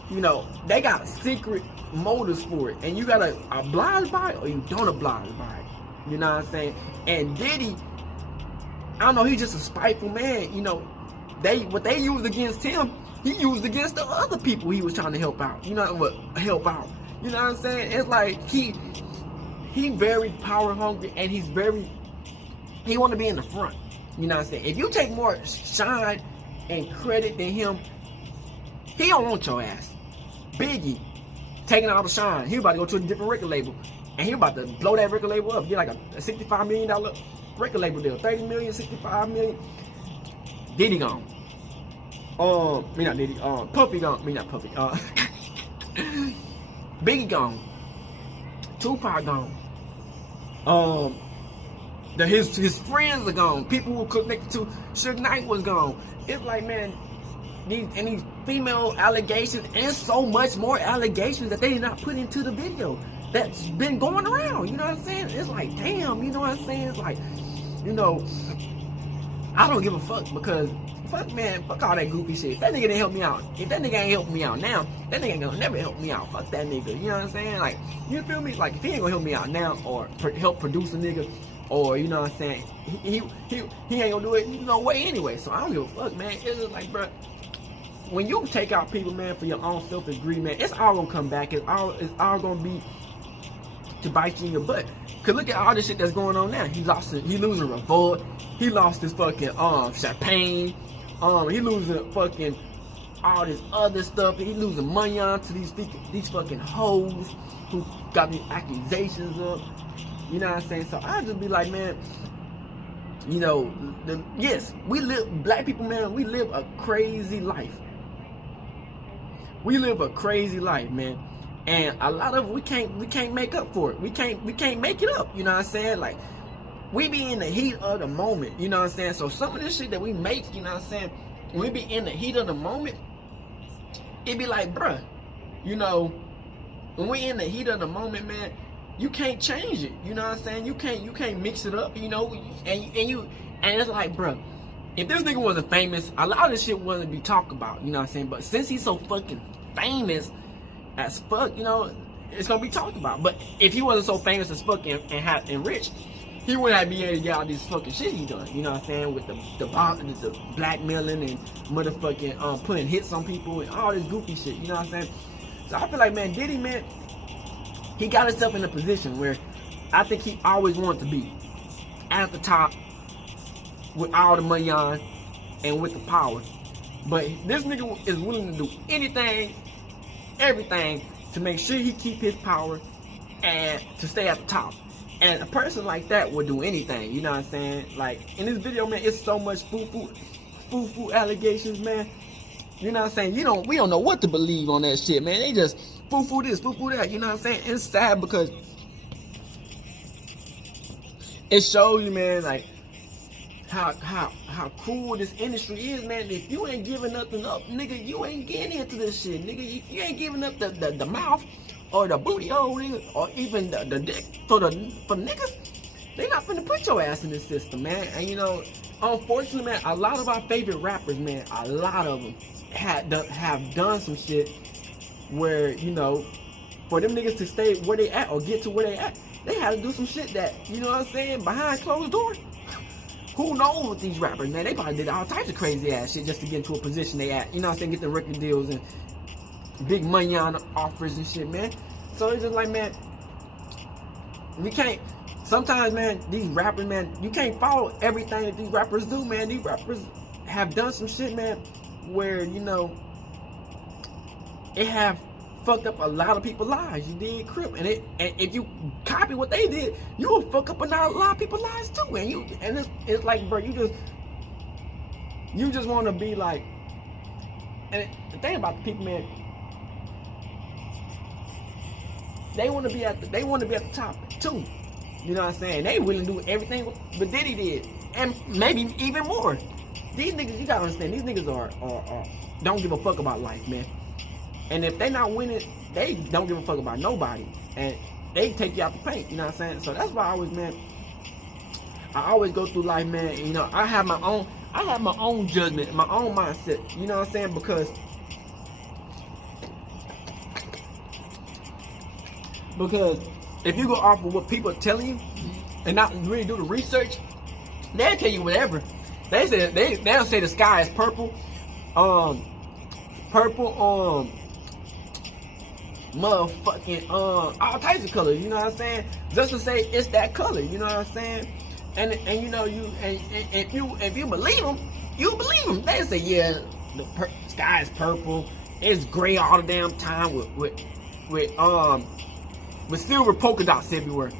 You know, they got secret motives for it, and you gotta oblige by it or you don't oblige by it. You know what I'm saying? And Diddy, I don't know, he's just a spiteful man. You know, what they used against him, he used against the other people he was trying to help out. You know what? Help out. You know what I'm saying? It's like he very power hungry, and he want to be in the front. You know what I'm saying? If you take more shine and credit than him, he don't want your ass. Biggie taking all the shine. He about to go to a different record label, and he about to blow that record label up. Get like a $65 million record label deal. 30 million, 65 million. Diddy gone. Not Diddy. Puffy gone. Not Puffy. Biggie gone. Tupac gone. His friends are gone. People who connected to Suge Knight was gone. It's like, man, these female allegations and so much more allegations that they did not put into the video that's been going around. You know what I'm saying? It's like, damn, you know what I'm saying? It's like, you know, I don't give a fuck, because fuck all that goofy shit. If that nigga didn't help me out, if that nigga ain't helping me out now, that nigga ain't gonna never help me out. Fuck that nigga. You know what I'm saying? Like, you feel me? Like, if he ain't gonna help me out now or help produce a nigga, or, you know what I'm saying, he ain't gonna do it no way anyway. So I don't give a fuck, man. It's just like, bro, when you take out people, man, for your own selfish greed, man, it's all gonna come back. It's all gonna be to bite you in your butt. Cause look at all this shit that's going on now. He losing Revolt. He lost his fucking Champagne. He losing fucking all this other stuff. He losing money on to these fucking hoes who got these accusations up. You know what I'm saying? So I just be like, man, you know, yes, black people, man, we live a crazy life. We live a crazy life, man. And a lot of it, we can't make up for it. We can't make it up, you know what I'm saying? Like, we be in the heat of the moment, you know what I'm saying? So some of this shit that we make, you know what I'm saying, when we be in the heat of the moment, it be like, bruh, you know, when we in the heat of the moment, man, you can't change it, you know what I'm saying? You can't mix it up, you know, and it's like, bruh, if this nigga wasn't famous, a lot of this shit wouldn't be talked about, you know what I'm saying? But since he's so fucking famous as fuck, you know, it's gonna be talked about. But if he wasn't so famous as fuck and rich, he wouldn't have been able to get all this fucking shit he done, you know what I'm saying? With the blackmailing and motherfucking putting hits on people and all this goofy shit, you know what I'm saying? So I feel like, man, Diddy, man, he got himself in a position where I think he always wanted to be at the top with all the money on and with the power. But this nigga is willing to do anything, everything, to make sure he keep his power and to stay at the top. And a person like that would do anything, you know what I'm saying? Like, in this video, man, it's so much foo-foo allegations, man. You know what I'm saying? We don't know what to believe on that shit, man. They just foo-foo this, foo-foo that, you know what I'm saying? It's sad because it shows you, man, like, how cruel this industry is, man. If you ain't giving nothing up, nigga, you ain't getting into this shit, nigga. If you ain't giving up the mouth or the booty hole nigga, or even the dick for niggas, they not finna put your ass in this system, man. And you know, unfortunately, man, a lot of our favorite rappers, man, a lot of them have done some shit where, you know, for them niggas to stay where they at or get to where they at, they had to do some shit that, you know what I'm saying, behind closed doors. Who knows with these rappers, man? They probably did all types of crazy ass shit just to get into a position they at. You know what I'm saying? Get the record deals and big money on offers and shit, man. So it's just like, man, we can't. Sometimes, man, these rappers, man, you can't follow everything that these rappers do, man. These rappers have done some shit, man, where, you know, it have fucked up a lot of people's lives. You did, Crip, and if you copy what they did, you will fuck up a lot of people's lives too. And it's like, bro, you just want to be like. And the thing about the people, man, they want to be at the top too. You know what I'm saying? They willing to do everything what Diddy did, and maybe even more. These niggas, you gotta understand, these niggas are don't give a fuck about life, man. And if they not winning, they don't give a fuck about nobody, and they take you out the paint. You know what I'm saying? So that's why I always go through life, man. And, you know, I have my own judgment, my own mindset. You know what I'm saying? Because if you go off of what people are telling you and not really do the research, they'll tell you whatever. They'll say the sky is purple, motherfucking all types of colors. You know what I'm saying? Just to say it's that color. You know what I'm saying? And you know if you believe them, you believe them. They say yeah, the sky is purple. It's gray all the damn time with silver polka dots everywhere,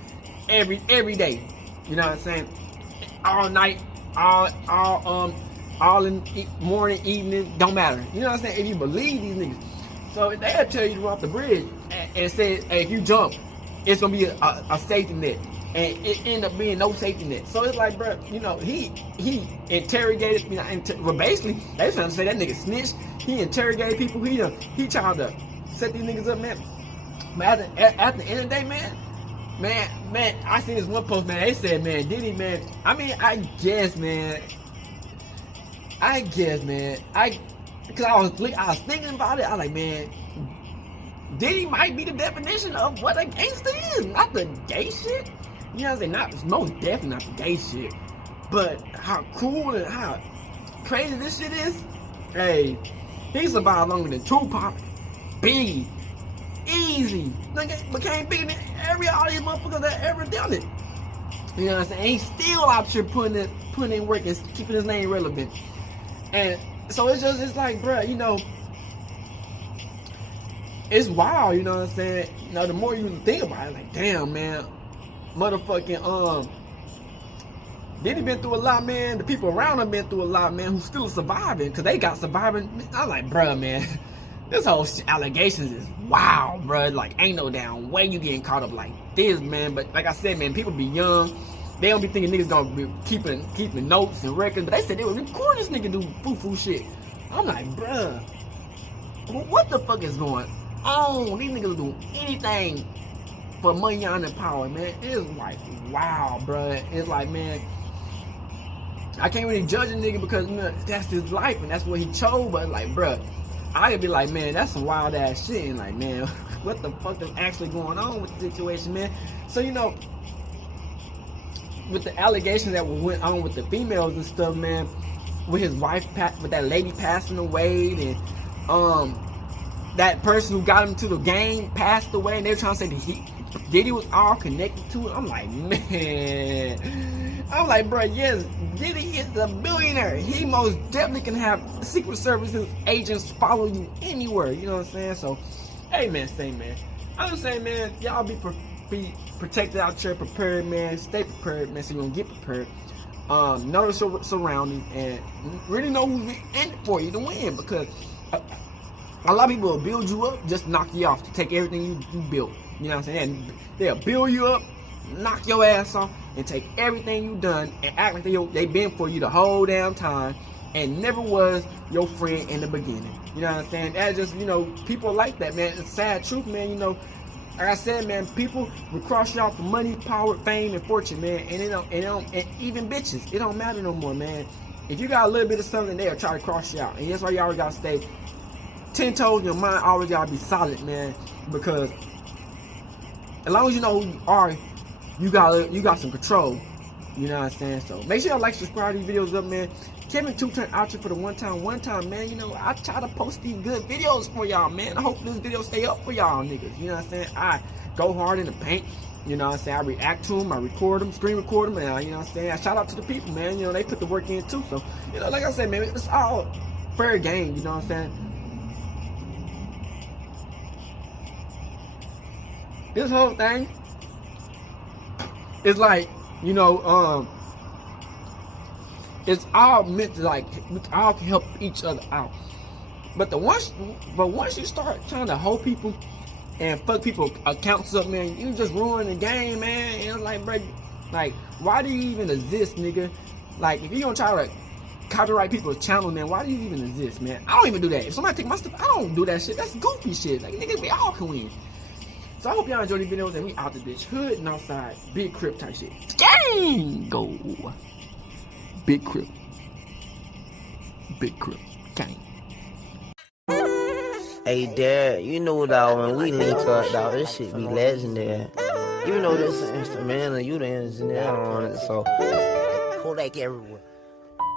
every day. You know what I'm saying? All night, all in morning, evening, don't matter. You know what I'm saying? If you believe these niggas, so they'll tell you to run off the bridge and say, hey, if you jump, it's gonna be a safety net, and it end up being no safety net. So it's like, bro, you know, he interrogated, you know, well, basically they trying to say that nigga snitched. He interrogated people. He tried to set these niggas up, man. But at the end of the day, man, I seen this one post, man. They said, man, Diddy, man. I mean, I guess, man. Because I was thinking about it. I was like, man, Diddy might be the definition of what a gangster is, not the gay shit. You know what I'm saying? Most definitely not the gay shit, but how cool and how crazy this shit is. Hey, he survived longer than Tupac, Biggie, Easy. Became bigger than all these motherfuckers that ever done it. You know what I'm saying? He's still out here putting in work and keeping his name relevant. And so it's like, bro, you know, it's wild, you know what I'm saying? You know, the more you think about it, like, damn, man, motherfucking, Diddy been through a lot, man. The people around him been through a lot, man, who's still surviving, because they got surviving. I'm like, bro, man, this whole allegations is wild, bro. Like, ain't no damn way you getting caught up like this, man. But like I said, man, people be young. They don't be thinking niggas gonna be keeping notes and records, but they said they were recording this nigga do foo-foo shit. I'm like, bruh, what the fuck is going on? These niggas do anything for money, honor, and power, man. It's like, wow, bruh. It's like, man, I can't really judge a nigga because, you know, that's his life and that's what he chose, but like, bruh, I could be like, man, that's some wild ass shit, and like, man, what the fuck is actually going on with the situation, man? So, you know, with the allegations that went on with the females and stuff, man, with his wife, with that lady passing away, and that person who got him to the game passed away, and they were trying to say that Diddy was all connected to it. I'm like, man, bro, yes, Diddy is a billionaire. He most definitely can have Secret Services agents follow you anywhere. You know what I'm saying? So, hey, man, I'm just saying, man, y'all be protected out there, prepared, man. Stay prepared, man, so you're gonna get prepared. Know the surroundings and really know who's in it for you to win, because a lot of people will build you up, just knock you off, to take everything you built. You know what I'm saying? And they'll build you up, knock your ass off, and take everything you done and act like they been for you the whole damn time and never was your friend in the beginning. You know what I'm saying? That's just, you know, people like that, man. It's sad truth, man. You know, Like I said, man, people will cross you out for money, power, fame, and fortune, man. And and even bitches, it don't matter no more, man. If you got a little bit of something, they'll try to cross you out. And that's why you always gotta stay 10 toes in your mind. Always gotta be solid, man. Because as long as you know who you are, you got some control. You know what I'm saying? So make sure y'all like, subscribe to these videos up, man. Kevin 2 turned out for the one time, man. You know, I try to post these good videos for y'all, man. I hope this video stay up for y'all niggas. You know what I'm saying? I go hard in the paint. You know what I'm saying? I react to them, I record them, screen record them, and you know what I'm saying? I shout out to the people, man. You know, they put the work in too. So, you know, like I said, man, it's all fair game, you know what I'm saying? This whole thing is like, you know, it's all meant to, like, we all can help each other out. But once you start trying to hold people and fuck people accounts up, man, you just ruin the game, man. And it's like, bro, like, why do you even exist, nigga? Like, if you gonna try to copyright people's channel, man, why do you even exist, man? I don't even do that. If somebody take my stuff, I don't do that shit. That's goofy shit. Like, nigga, we all can win. So I hope y'all enjoy these videos, and we out the bitch, hood and outside, big crib type shit. Gang go. Big crib. Big crib. Gang. Hey, Dad, you know, dog, when we link up, dog, this shit be legendary. You know this instrumental, you the engineer on it, so Kodak everywhere.